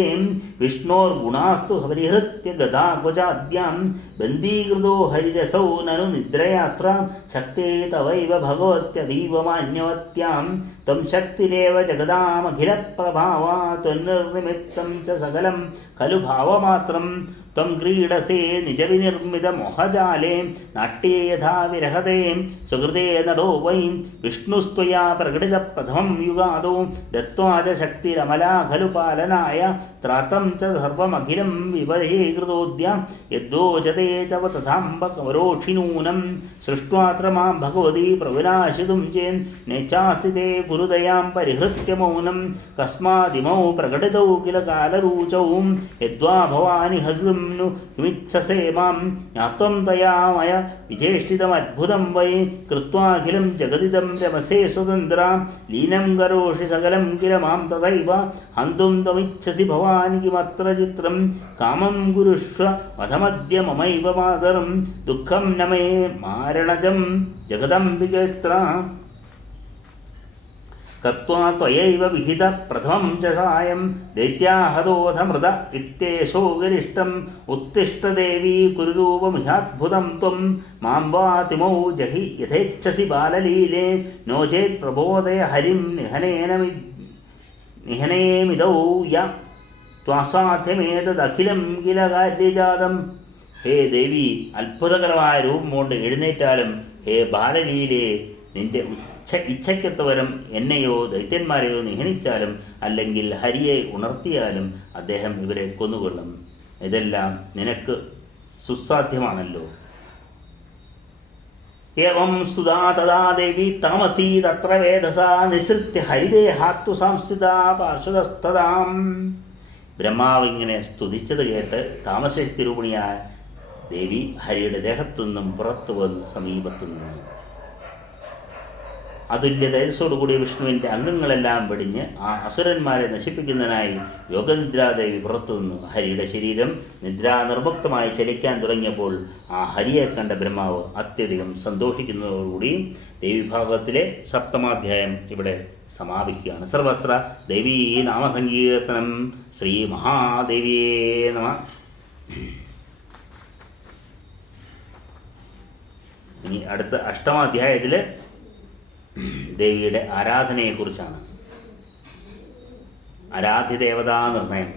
विष्णोर्गुणास्तु हरिहृत्य गदागजाद्यां बन्दीकृतो हरिरसौ ननु निद्रयात्र शक्ते तवैव भगवत्यतीवमान्यवत्यां त्वं शक्तिरेव जगदामखिलप्रभावा त्वन्निर्निमित्तं च सकलं खलु भावमात्रं त्वं क्रीडसे निजविनिर्मितमोहजाले नाट्ये यथा विरहते सुकृते नरो वै विष्णुस्त्वया प्रकटितप्रथमं युगादो दत्त्वा च शक्तिरमला खलु पालनाय त्रातं च सर्वमखिलं विवशीकृतोऽद्य यद्दोचते तव तथाम्बकवरोक्षिणूनं सृष्ट्वात्र मां भगवती प्रविनाशितुं चेन् नेच्छास्ति ते गुरुदयां परिहृत्य मौनं कस्मादिमौ प्रकटितौ किल कालरूचौ यद्वा भवानि हसुं नु किमिच्छसे मां ज्ञात्वं तया मया विचेष्टितमद्भुतं वै कृत्वाखिलं जगदिदं रमसे स्वतन्त्रा लीनं करोषि सकलं किल मां तथैव हन्तुं त्वमिच्छसि भवानि किमत्र चित्रं कामं कुरुष्व वधमद्य ममैव मातरं दुःखं न मे मारणजं जगदम्बिकेऽत्र कत्वा त्वयैव विहित प्रथमं च सायं दैत्याहतोऽधमृत इत्येषो गिरिष्टम् उत्तिष्ठ देवी कुरुरूपमिहाद्भुतं त्वं मां वातिमौ जहि यथेच्छसि बाललीले नो चेत् प्रबोधय हरिं निहनेमिदौ य त्वासाധ്യമേതദഖിലം കില കാര്യജാതം. ഹേ ദേവി, അത്ഭുതകരമായ രൂപം കൊണ്ട് എഴുന്നേറ്റാലും ഹേ ബാലലീലെ, നിന്റെ ഇച്ഛയ്ക്കൊത്തവരം എന്നെയോ ദൈത്യന്മാരെയോ നിഹനിച്ചാലും അല്ലെങ്കിൽ ഹരിയെ ഉണർത്തിയാലും അദ്ദേഹം ഇവരെ കൊന്നുകൊള്ളും. ഇതെല്ലാം നിനക്ക് സുസാധ്യമാണല്ലോ. ഏവം സ്തുതാ തഥാ ദേവി താമസീ തത്ര വേദസാ നിസൃത്യ ഹരിദേഹാത്തു സംസ്ഥിത പാർശ്വതസ്തതാം. ബ്രഹ്മാവ് ഇങ്ങനെ സ്തുതിച്ചത് കേട്ട് താമസശക്തി രൂപിണിയായ ദേവി ഹരിയുടെ ദേഹത്തു നിന്നും പുറത്തു വന്ന് സമീപത്തു നിന്നു. അതുല്യ തേജസ്സോടുകൂടിയ വിഷ്ണുവിൻ്റെ അംഗങ്ങളെല്ലാം വെടിഞ്ഞ് ആ അസുരന്മാരെ നശിപ്പിക്കുന്നതിനായി യോഗനിദ്രാദേവി പുറത്തു നിന്നു. ഹരിയുടെ ശരീരം നിദ്രാനിർമുക്തമായി ചലിക്കാൻ തുടങ്ങിയപ്പോൾ ആ ഹരിയെ കണ്ട ബ്രഹ്മാവ് അത്യധികം സന്തോഷിക്കുന്നതോടുകൂടി ദേവീഭാഗത്തിലെ സപ്തമാധ്യായം ഇവിടെ സമാപിക്കുകയാണ്. സർവത്ര ദേവീ നാമസങ്കീർത്തനം. ശ്രീ മഹാദേവിയേ നമഃ. ഇനി അടുത്ത അഷ്ടമാധ്യായത്തിൽ ദേവിയുടെ ആരാധനയെക്കുറിച്ചാണ്. ആരാധ്യദേവതാ നിർണയം.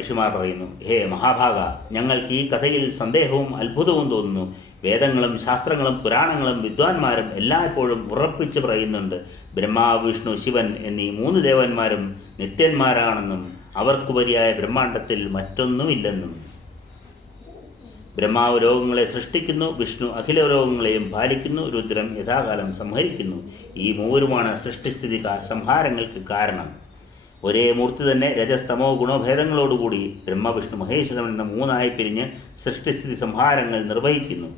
ഋഷിമാർ പറയുന്നു, ഹേ മഹാഭാഗ, ഞങ്ങൾക്ക് ഈ കഥയിൽ സന്ദേഹവും അത്ഭുതവും തോന്നുന്നു. വേദങ്ങളും ശാസ്ത്രങ്ങളും പുരാണങ്ങളും വിദ്വാൻമാരും എല്ലായ്പ്പോഴും ഉറപ്പിച്ച് പറയുന്നുണ്ട് ബ്രഹ്മാവ്, വിഷ്ണു, ശിവൻ എന്നീ 3 ദേവന്മാരും നിത്യന്മാരാണെന്നും അവർക്കുപരിയായ ബ്രഹ്മാണ്ടത്തിൽ മറ്റൊന്നുമില്ലെന്നും. ബ്രഹ്മാവ് ലോകങ്ങളെ സൃഷ്ടിക്കുന്നു, വിഷ്ണു അഖില ലോകങ്ങളെയും പാലിക്കുന്നു, രുദ്രൻ യഥാകാലം സംഹരിക്കുന്നു. ഈ മൂവരുമാണ് സൃഷ്ടിസ്ഥിതി സംഹാരങ്ങൾക്ക് കാരണം. ഒരേ മൂർത്തി തന്നെ രജസ്തമോ ഗുണഭേദങ്ങളോടുകൂടി ബ്രഹ്മ, വിഷ്ണു, മഹേശ്വരൻ എന്ന 3ആയി പിരിഞ്ഞ് സൃഷ്ടിസ്ഥിതി സംഹാരങ്ങൾ നിർവഹിക്കുന്നു.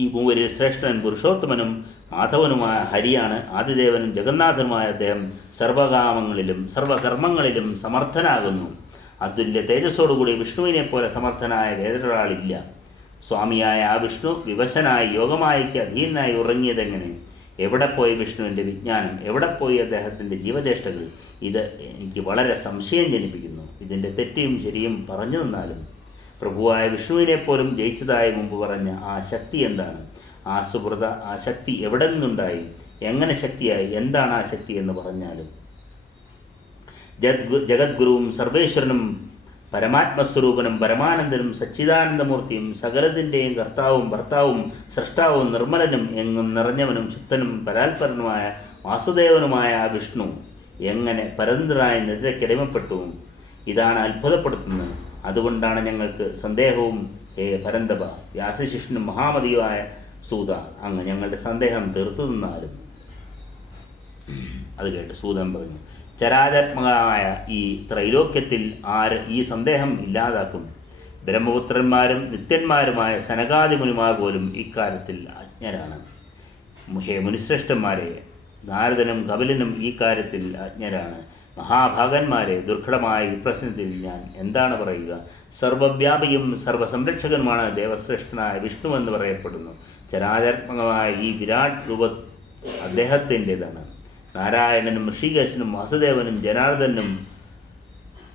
ഈ മൂവരിൽ ശ്രേഷ്ഠൻ പുരുഷോത്തമനും മാധവനുമായ ഹരിയാണ്. ആദിദേവനും ജഗന്നാഥനുമായ അദ്ദേഹം സർവകാമങ്ങളിലും സർവകർമ്മങ്ങളിലും സമർത്ഥനാകുന്നു. അതുല്യ തേജസ്സോടുകൂടി വിഷ്ണുവിനെ പോലെ സമർത്ഥനായ വേറൊരാളില്ല. സ്വാമിയായ ആ വിഷ്ണു വിവശനായി യോഗമായയ്ക്ക് അധീനായി ഉറങ്ങിയതെങ്ങനെ? എവിടെ പോയി വിഷ്ണുവിൻ്റെ വിജ്ഞാനം? എവിടെ പോയി അദ്ദേഹത്തിൻ്റെ ജീവചേഷ്ടകൾ? ഇത് എനിക്ക് വളരെ സംശയം ജനിപ്പിക്കുന്നു. ഇതിൻ്റെ തെറ്റിയും ശരിയും പറഞ്ഞു തന്നാലും പ്രഭുവായ വിഷ്ണുവിനെ പോലും ജയിച്ചതായി മുമ്പ് പറഞ്ഞ ആ ശക്തി എന്താണ്? ആ സുഹൃത, ആ ശക്തി എവിടെ നിന്നുണ്ടായി? എങ്ങനെ ശക്തിയായി? എന്താണ് ആ ശക്തി എന്ന് പറഞ്ഞാലും ജഗദ്ഗുരുവും സർവേശ്വരനും പരമാത്മസ്വരൂപനും പരമാനന്ദനും സച്ചിദാനന്ദമൂർത്തിയും സകലത്തിൻ്റെയും കർത്താവും ഭർത്താവും സൃഷ്ടാവും നിർമ്മലനും എങ്ങും നിറഞ്ഞവനും ശുദ്ധനും പരാൽപരനുമായ വാസുദേവനുമായ ആ വിഷ്ണു എങ്ങനെ പരതന്ത്രനായി നിദ്രയ്ക്കടിമപ്പെട്ടു? ഇതാണ് അത്ഭുതപ്പെടുത്തുന്നത്. അതുകൊണ്ടാണ് ഞങ്ങൾക്ക് സന്ദേഹവും. ഹേ പരന്തപ, വ്യാസശിഷ്ണനും മഹാമതിയുമായ സൂത, അങ്ങ് ഞങ്ങളുടെ സന്ദേഹം തീർത്തു നിന്നാലും. അത് കേട്ട് സൂതൻ പറഞ്ഞു, ചരാചാത്മകമായ ഈ ത്രൈലോക്യത്തിൽ ആര് ഈ സന്ദേഹം ഇല്ലാതാക്കും? ബ്രഹ്മപുത്രന്മാരും നിത്യന്മാരുമായ സനകാദിമുനിമാർ പോലും ഇക്കാര്യത്തിൽ അജ്ഞരാണ്. ഹേ മുനിശ്രേഷ്ഠന്മാരെ, നാരദനും കപിലനും ഈ കാര്യത്തിൽ അജ്ഞരാണ്. മഹാഭാഗന്മാരെ, ദുർഘടമായ ഈ പ്രശ്നത്തിൽ ഞാൻ എന്താണ് പറയുക? സർവവ്യാപിയും സർവസംരക്ഷകനുമാണ് ദേവശ്രേഷ്ഠനായ വിഷ്ണു എന്ന് പറയപ്പെടുന്നു. ചരാചാത്മകമായ ഈ വിരാട് രൂപ അദ്ദേഹത്തിൻ്റെതാണ്. നാരായണനും ഋഷികേശനും വാസുദേവനും ജനാർദ്ദനും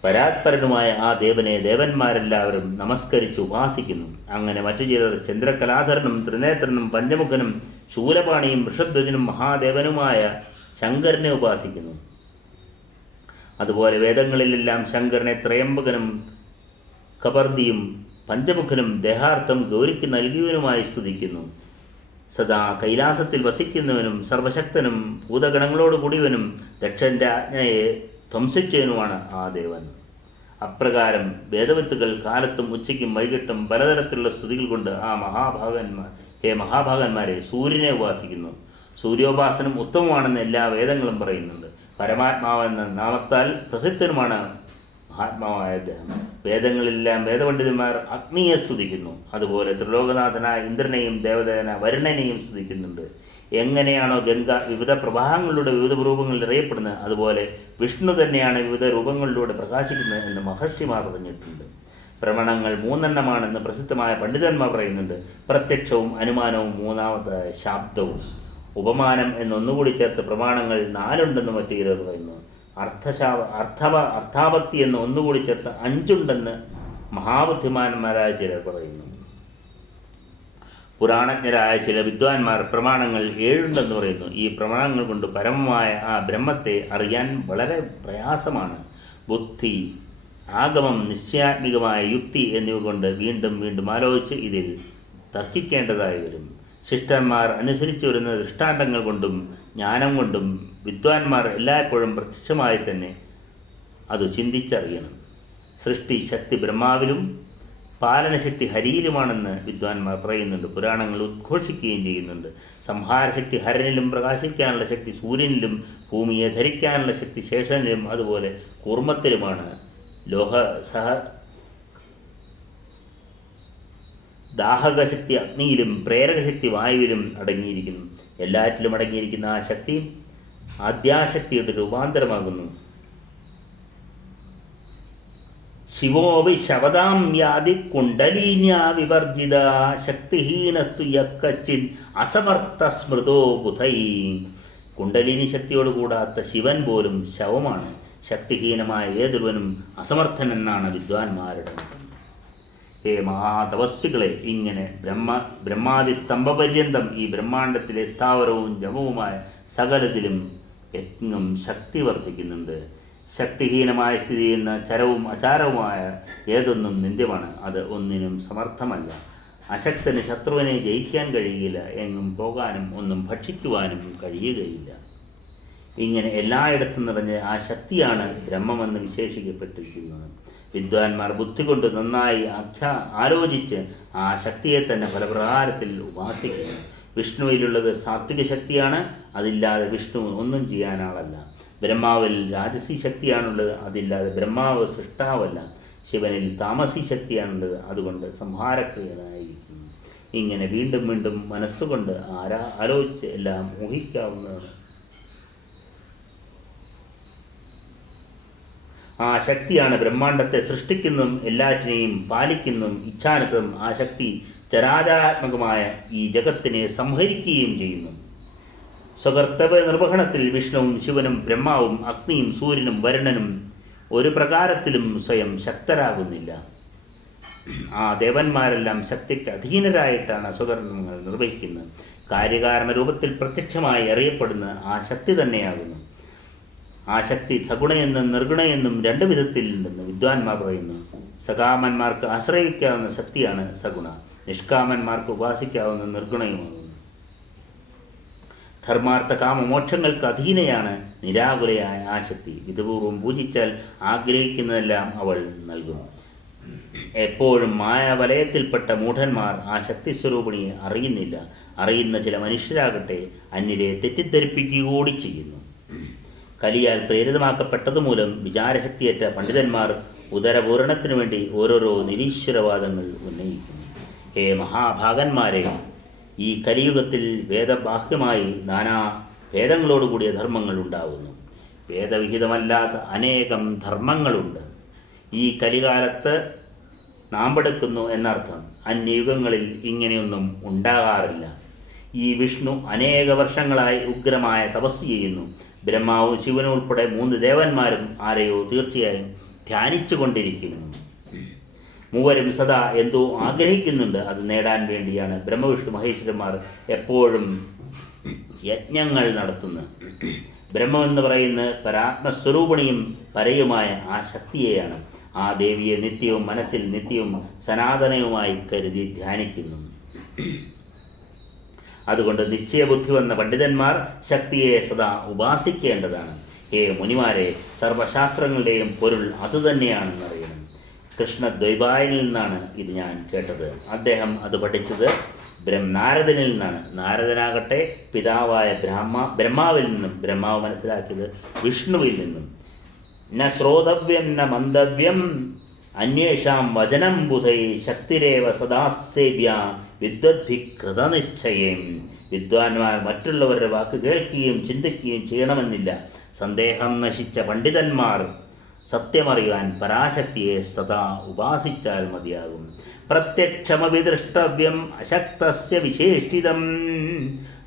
പരാത്പരനുമായ ആ ദേവനെ ദേവന്മാരെല്ലാവരും നമസ്കരിച്ച് ഉപാസിക്കുന്നു. അങ്ങനെ മറ്റു ചിലർ ചന്ദ്രകലാധരനും ത്രിനേത്രനും പഞ്ചമുഖനും ശൂലപാണിയും വൃഷധ്വജനും മഹാദേവനുമായ ശങ്കരനെ ഉപാസിക്കുന്നു. അതുപോലെ വേദങ്ങളിലെല്ലാം ശങ്കരനെ ത്രയംബകനും കപർദിയും പഞ്ചമുഖനും ദേഹാർത്ഥം ഗൗരിക്ക് നൽകിയവനുമായി സ്തുതിക്കുന്നു. സദാ കൈലാസത്തിൽ വസിക്കുന്നവനും സർവശക്തനും ഭൂതഗണങ്ങളോട് കൂടിയവനും ദക്ഷന്റെ ആജ്ഞയെ ധ്വംസിച്ചവനുമാണ് ആ ദേവൻ. അപ്രകാരം വേദവിത്തുകൾ കാലത്തും ഉച്ചയ്ക്കും വൈകിട്ടും പലതരത്തിലുള്ള സ്തുതികൾ കൊണ്ട് ഹേ മഹാഭാഗന്മാരെ, സൂര്യനെ ഉപാസിക്കുന്നു. സൂര്യോപാസനം ഉത്തമമാണെന്ന് എല്ലാ വേദങ്ങളും പറയുന്നുണ്ട്. പരമാത്മാവെന്ന നാമത്താൽ പ്രസിദ്ധനുമാണ് മഹാത്മാവായ അദ്ദേഹം. വേദങ്ങളിലെല്ലാം വേദപണ്ഡിതന്മാർ അഗ്നിയെ സ്തുതിക്കുന്നു. അതുപോലെ ത്രിലോകനാഥനായ ഇന്ദ്രനെയും ദേവദേവന വരുണനെയും സ്തുതിക്കുന്നുണ്ട്. എങ്ങനെയാണോ ഗംഗ വിവിധ പ്രവാഹങ്ങളിലൂടെ വിവിധ രൂപങ്ങളിൽ അറിയപ്പെടുന്നത്, അതുപോലെ വിഷ്ണു തന്നെയാണ് വിവിധ രൂപങ്ങളിലൂടെ പ്രകാശിക്കുന്നത് എന്ന് മഹർഷിമാർ പറഞ്ഞിട്ടുണ്ട്. പ്രമാണങ്ങൾ 3 പ്രസിദ്ധമായ പണ്ഡിതന്മാർ പറയുന്നുണ്ട്. പ്രത്യക്ഷവും അനുമാനവും, മൂന്നാമതായ ശാബ്ദവും. ഉപമാനം എന്നൊന്നുകൂടി ചേർത്ത് പ്രമാണങ്ങൾ 4 മറ്റു ചിലർ പറയുന്നു. അർത്ഥാപത്തി എന്ന് ഒന്നുകൂടി ചേർത്ത് 5 മഹാബുദ്ധിമാന്മാരായ ചിലർ പറയുന്നു. പുരാണജ്ഞരായ ചില വിദ്വാൻമാർ പ്രമാണങ്ങൾ 7 പറയുന്നു. ഈ പ്രമാണങ്ങൾ കൊണ്ട് പരമമായ ആ ബ്രഹ്മത്തെ അറിയാൻ വളരെ പ്രയാസമാണ്. ബുദ്ധി, ആഗമം, നിശ്ചയാത്മികമായ യുക്തി എന്നിവ കൊണ്ട് വീണ്ടും വീണ്ടും ആലോചിച്ച് ഇതിൽ തർക്കിക്കേണ്ടതായി വരും. ശിഷ്ടന്മാർ അനുസരിച്ചു വരുന്ന ദൃഷ്ടാന്തങ്ങൾ കൊണ്ടും ജ്ഞാനം കൊണ്ടും വിദ്വാൻമാർ എല്ലായ്പ്പോഴും പ്രത്യക്ഷമായി തന്നെ അത് ചിന്തിച്ചറിയണം. സൃഷ്ടി ശക്തി ബ്രഹ്മാവിലും പാലനശക്തി ഹരിയിലുമാണെന്ന് വിദ്വാൻമാർ പറയുന്നുണ്ട്. പുരാണങ്ങൾ ഉദ്ഘോഷിക്കുകയും ചെയ്യുന്നുണ്ട്. സംഹാരശക്തി ഹരനിലും, പ്രകാശിക്കാനുള്ള ശക്തി സൂര്യനിലും, ഭൂമിയെ ധരിക്കാനുള്ള ശക്തി ശേഷനിലും, അതുപോലെ കൂർമ്മത്തിലുമാണ്. ദാഹകശക്തി അഗ്നിയിലും, പ്രേരകശക്തി വായുവിലും അടങ്ങിയിരിക്കുന്നു. എല്ലാറ്റിലും അടങ്ങിയിരിക്കുന്ന ആ ശക്തി ആദ്യാശക്തിയുടെ രൂപാന്തരമാകുന്നു. ശിവോവി ശവതാം യാതി കുണ്ടലീന്യാ വിവർജിത ശക്തിഹീനസ്തു യക്കച്ചിൻ അസമർത്ഥ സ്മൃതോ ബുധൈ. കുണ്ടലിനി ശക്തിയോടുകൂടാത്ത ശിവൻ പോലും ശവമാണ്. ശക്തിഹീനമായ ഏതൊരുവനും അസമർത്ഥനെന്നാണ് വിദ്വാൻമാരുടെ മതം. ഹേ മഹാതപസ്വികളെ, ഇങ്ങനെ ബ്രഹ്മാദി സ്തംഭപര്യന്തം ഈ ബ്രഹ്മാണ്ടത്തിലെ സ്ഥാവരവും ജമവുമായ സകലത്തിലും യജ്ഞം ശക്തി വർദ്ധിക്കുന്നുണ്ട്. ശക്തിഹീനമായ സ്ഥിതി ചെയ്യുന്ന ചരവും അചാരവുമായ ഏതൊന്നും നിന്ദ്യമാണ്. അത് ഒന്നിനും സമർത്ഥമല്ല. അശക്തന് ശത്രുവിനെ ജയിക്കാൻ കഴിയുകയില്ല. എങ്ങും പോകാനും ഒന്നും ഭക്ഷിക്കുവാനും കഴിയുകയില്ല. ഇങ്ങനെ എല്ലായിടത്തും നിറഞ്ഞ ആ ശക്തിയാണ് ബ്രഹ്മമെന്ന് വിശേഷിക്കപ്പെട്ടിരിക്കുന്നത്. വിദ്വാൻമാർ ബുദ്ധി കൊണ്ട് നന്നായി ആലോചിച്ച് ആ ശക്തിയെ തന്നെ പല പ്രകാരത്തിൽ ഉപാസിക്കുന്നു. വിഷ്ണുവിലുള്ളത് സാത്വിക ശക്തിയാണ്. അതില്ലാതെ വിഷ്ണു ഒന്നും ചെയ്യാനാളല്ല. ബ്രഹ്മാവിൽ രാജസി ശക്തിയാണുള്ളത്. അതില്ലാതെ ബ്രഹ്മാവ് സൃഷ്ടാവല്ല. ശിവനിൽ താമസി ശക്തിയാണുള്ളത്. അതുകൊണ്ട് സംഹാരക്രിയനായിരിക്കുന്നു. ഇങ്ങനെ വീണ്ടും വീണ്ടും മനസ്സുകൊണ്ട് ആലോചിച്ച് എല്ലാം ഊഹിക്കാവുന്നതാണ്. ആ ശക്തിയാണ് ബ്രഹ്മാണ്ടത്തെ സൃഷ്ടിക്കുന്നതും എല്ലാറ്റിനെയും പാലിക്കുന്നതും. ഇച്ഛാനുസൃതം ആ ശക്തി ചരാചരാത്മകമായ ഈ ജഗത്തിനെ സംഹരിക്കുകയും ചെയ്യുന്നു. സ്വകർത്തവ്യ നിർവഹണത്തിൽ വിഷ്ണുവും ശിവനും ബ്രഹ്മാവും അഗ്നിയും സൂര്യനും വരുണനും ഒരു പ്രകാരത്തിലും സ്വയം ശക്തരാകുന്നില്ല. ആ ദേവന്മാരെല്ലാം ശക്തിക്ക് അധീനരായിട്ടാണ് സ്വകർമ്മങ്ങൾ നിർവഹിക്കുന്നത്. കാര്യകാരണ രൂപത്തിൽ പ്രത്യക്ഷമായി അറിയപ്പെടുന്ന ആ ശക്തി തന്നെയാകുന്നു. ആ ശക്തി സഗുണയെന്നും നിർഗുണയെന്നും രണ്ടു വിധത്തിലുണ്ടെന്ന് വിദ്വാൻമാർ പറയുന്നു. സകാമന്മാർക്ക് ആശ്രയിക്കാവുന്ന ശക്തിയാണ് സഗുണ. നിഷ്കാമന്മാർക്ക് ഉപാസിക്കാവുന്ന നിർഗുണയുമാകുന്നു. ധർമാർത്ഥ കാമമോക്ഷങ്ങൾക്ക് അധീനയാണ് നിരാകുലയായ ആ ശക്തി. വിധപൂർവം പൂജിച്ചാൽ ആഗ്രഹിക്കുന്നതെല്ലാം അവൾ നൽകും. എപ്പോഴും മായാവലയത്തിൽപ്പെട്ട മൂഢന്മാർ ആ ശക്തി സ്വരൂപിണിയെ അറിയുന്നില്ല. അറിയുന്ന ചില മനുഷ്യരാകട്ടെ അന്യരെ തെറ്റിദ്ധരിപ്പിക്കുക കൂടി ചെയ്യുന്നു. കലിയാൽ പ്രേരിതമാക്കപ്പെട്ടതുമൂലം വിചാരശക്തിയേറ്റ പണ്ഡിതന്മാർ ഉദരപൂരണത്തിനു വേണ്ടി ഓരോരോ നിരീശ്വരവാദങ്ങൾ ഉന്നയിക്കുന്നു. ഹേ മഹാഭാഗന്മാരെ, ഈ കലിയുഗത്തിൽ വേദബാഹ്യമായി നാനാ ഭേദങ്ങളോടുകൂടിയ ധർമ്മങ്ങൾ ഉണ്ടാവുന്നു. വേദവിഹിതമല്ലാത്ത അനേകം ധർമ്മങ്ങളുണ്ട്. ഈ കലികാലത്ത് നാമ്പെടുക്കുന്നു എന്നർത്ഥം. അന്യയുഗങ്ങളിൽ ഇങ്ങനെയൊന്നും ഉണ്ടാകാറില്ല. ഈ വിഷ്ണു അനേക വർഷങ്ങളായി ഉഗ്രമായ തപസ് ചെയ്യുന്നു. ബ്രഹ്മാവും ശിവനും ഉൾപ്പെടെ 3 ദേവന്മാരും ആരെയോ തീർച്ചയായും ധ്യാനിച്ചു കൊണ്ടിരിക്കുന്നു. മൂവരും സദാ എന്തോ ആഗ്രഹിക്കുന്നുണ്ട്. അത് നേടാൻ വേണ്ടിയാണ് ബ്രഹ്മവിഷ്ണു മഹേശ്വരന്മാർ എപ്പോഴും യജ്ഞങ്ങൾ നടത്തുന്നത്. ബ്രഹ്മമെന്ന് പറയുന്നത് പരാത്മസ്വരൂപിണിയും പരയുമായ ആ ശക്തിയെയാണ്. ആ ദേവിയെ നിത്യവും മനസ്സിൽ നിത്യവും സനാതനവുമായി കരുതി ധ്യാനിക്കുന്നു. അതുകൊണ്ട് നിശ്ചയബുദ്ധി വന്ന പണ്ഡിതന്മാർ ശക്തിയെ സദാ ഉപാസിക്കേണ്ടതാണ്. ഹേ മുനിമാരെ, സർവശാസ്ത്രങ്ങളുടെയും പൊരുൾ അതുതന്നെയാണെന്നറിയണം. കൃഷ്ണദ്വൈപായനിൽ നിന്നാണ് ഇത് ഞാൻ കേട്ടത്. അദ്ദേഹം അത് പഠിച്ചത് നാരദനിൽ നിന്നാണ്. നാരദനാകട്ടെ പിതാവായ ബ്രഹ്മാവിൽ നിന്നും, ബ്രഹ്മാവ് മനസ്സിലാക്കിയത് വിഷ്ണുവിൽ നിന്നും. ന ശ്രോതവ്യം ന മന്തവ്യം അന്വേഷാം വചനം ബുധൈ ശക്തിരേവ സദാസേവ്യ വിദ്വദ്ഭി കൃതനിശ്ചയം. വിദ്വാൻമാർ മറ്റുള്ളവരുടെ വാക്ക് കേൾക്കുകയും ചിന്തിക്കുകയും ചെയ്യണമെന്നില്ല. സന്ദേഹം നശിച്ച പണ്ഡിതന്മാർ സത്യമറിയാൻ പരാശക്തിയെ സദാ ഉപാസിച്ചാൽ മതിയാകും. പ്രത്യക്ഷമപി ദ്രഷ്ടവ്യം അശക്തസ്യ വിശേഷിതം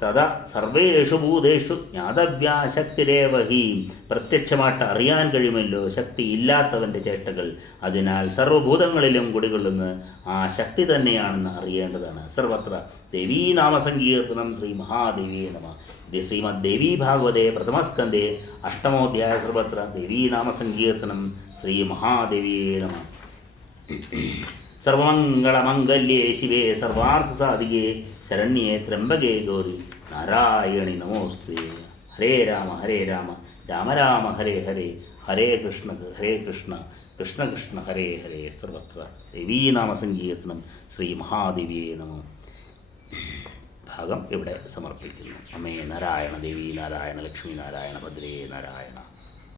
തഥാ സർവേഷു ഭൂതേഷു ജ്ഞാതവ്യാ ശക്തിരേവ ഹി. പ്രത്യക്ഷമായിട്ട് അറിയാൻ കഴിയുമല്ലോ ശക്തി ഇല്ലാത്തവൻ്റെ ചേഷ്ടകൾ. അതിനാൽ സർവഭൂതങ്ങളിലും കുടികൊള്ളുന്ന ആ ശക്തി തന്നെയാണെന്ന് അറിയേണ്ടതാണ്. സർവത്ര ദേവീനാമസങ്കീർത്തനം. ശ്രീ മഹാദേവിയെ നമ. ഇത് ശ്രീമദ് ദേവീ ഭാഗവതേ പ്രഥമസ്കന്ധേ അഷ്ടമോധ്യായ. സർവത്ര ദേവീനാമസങ്കീർത്തനം. ശ്രീ മഹാദേവിയെ നമ. സർവമംഗളമംഗല്യേ ശിവേ സർവാർത്ഥസാധികേ ശരണ്യേ ത്രംബകേ ഗൗരി നാരായണി നമോസ്തേ. ഹരേ രാമ രാമ രാമ ഹരേ ഹരേ, ഹരേ കൃഷ്ണ കൃഷ്ണ കൃഷ്ണ ഹരേ ഹരേ സർവത്ര ദേവീനാമസങ്കീർത്തനം. ശ്രീ മഹാദേവിയെ നമോ. ഭാഗം ഇവിടെ സമർപ്പിക്കുന്നു. അമ്മേ നാരായണ, ദേവി നാരായണ, ലക്ഷ്മി നാരായണ, ഭദ്രേ നാരായണ.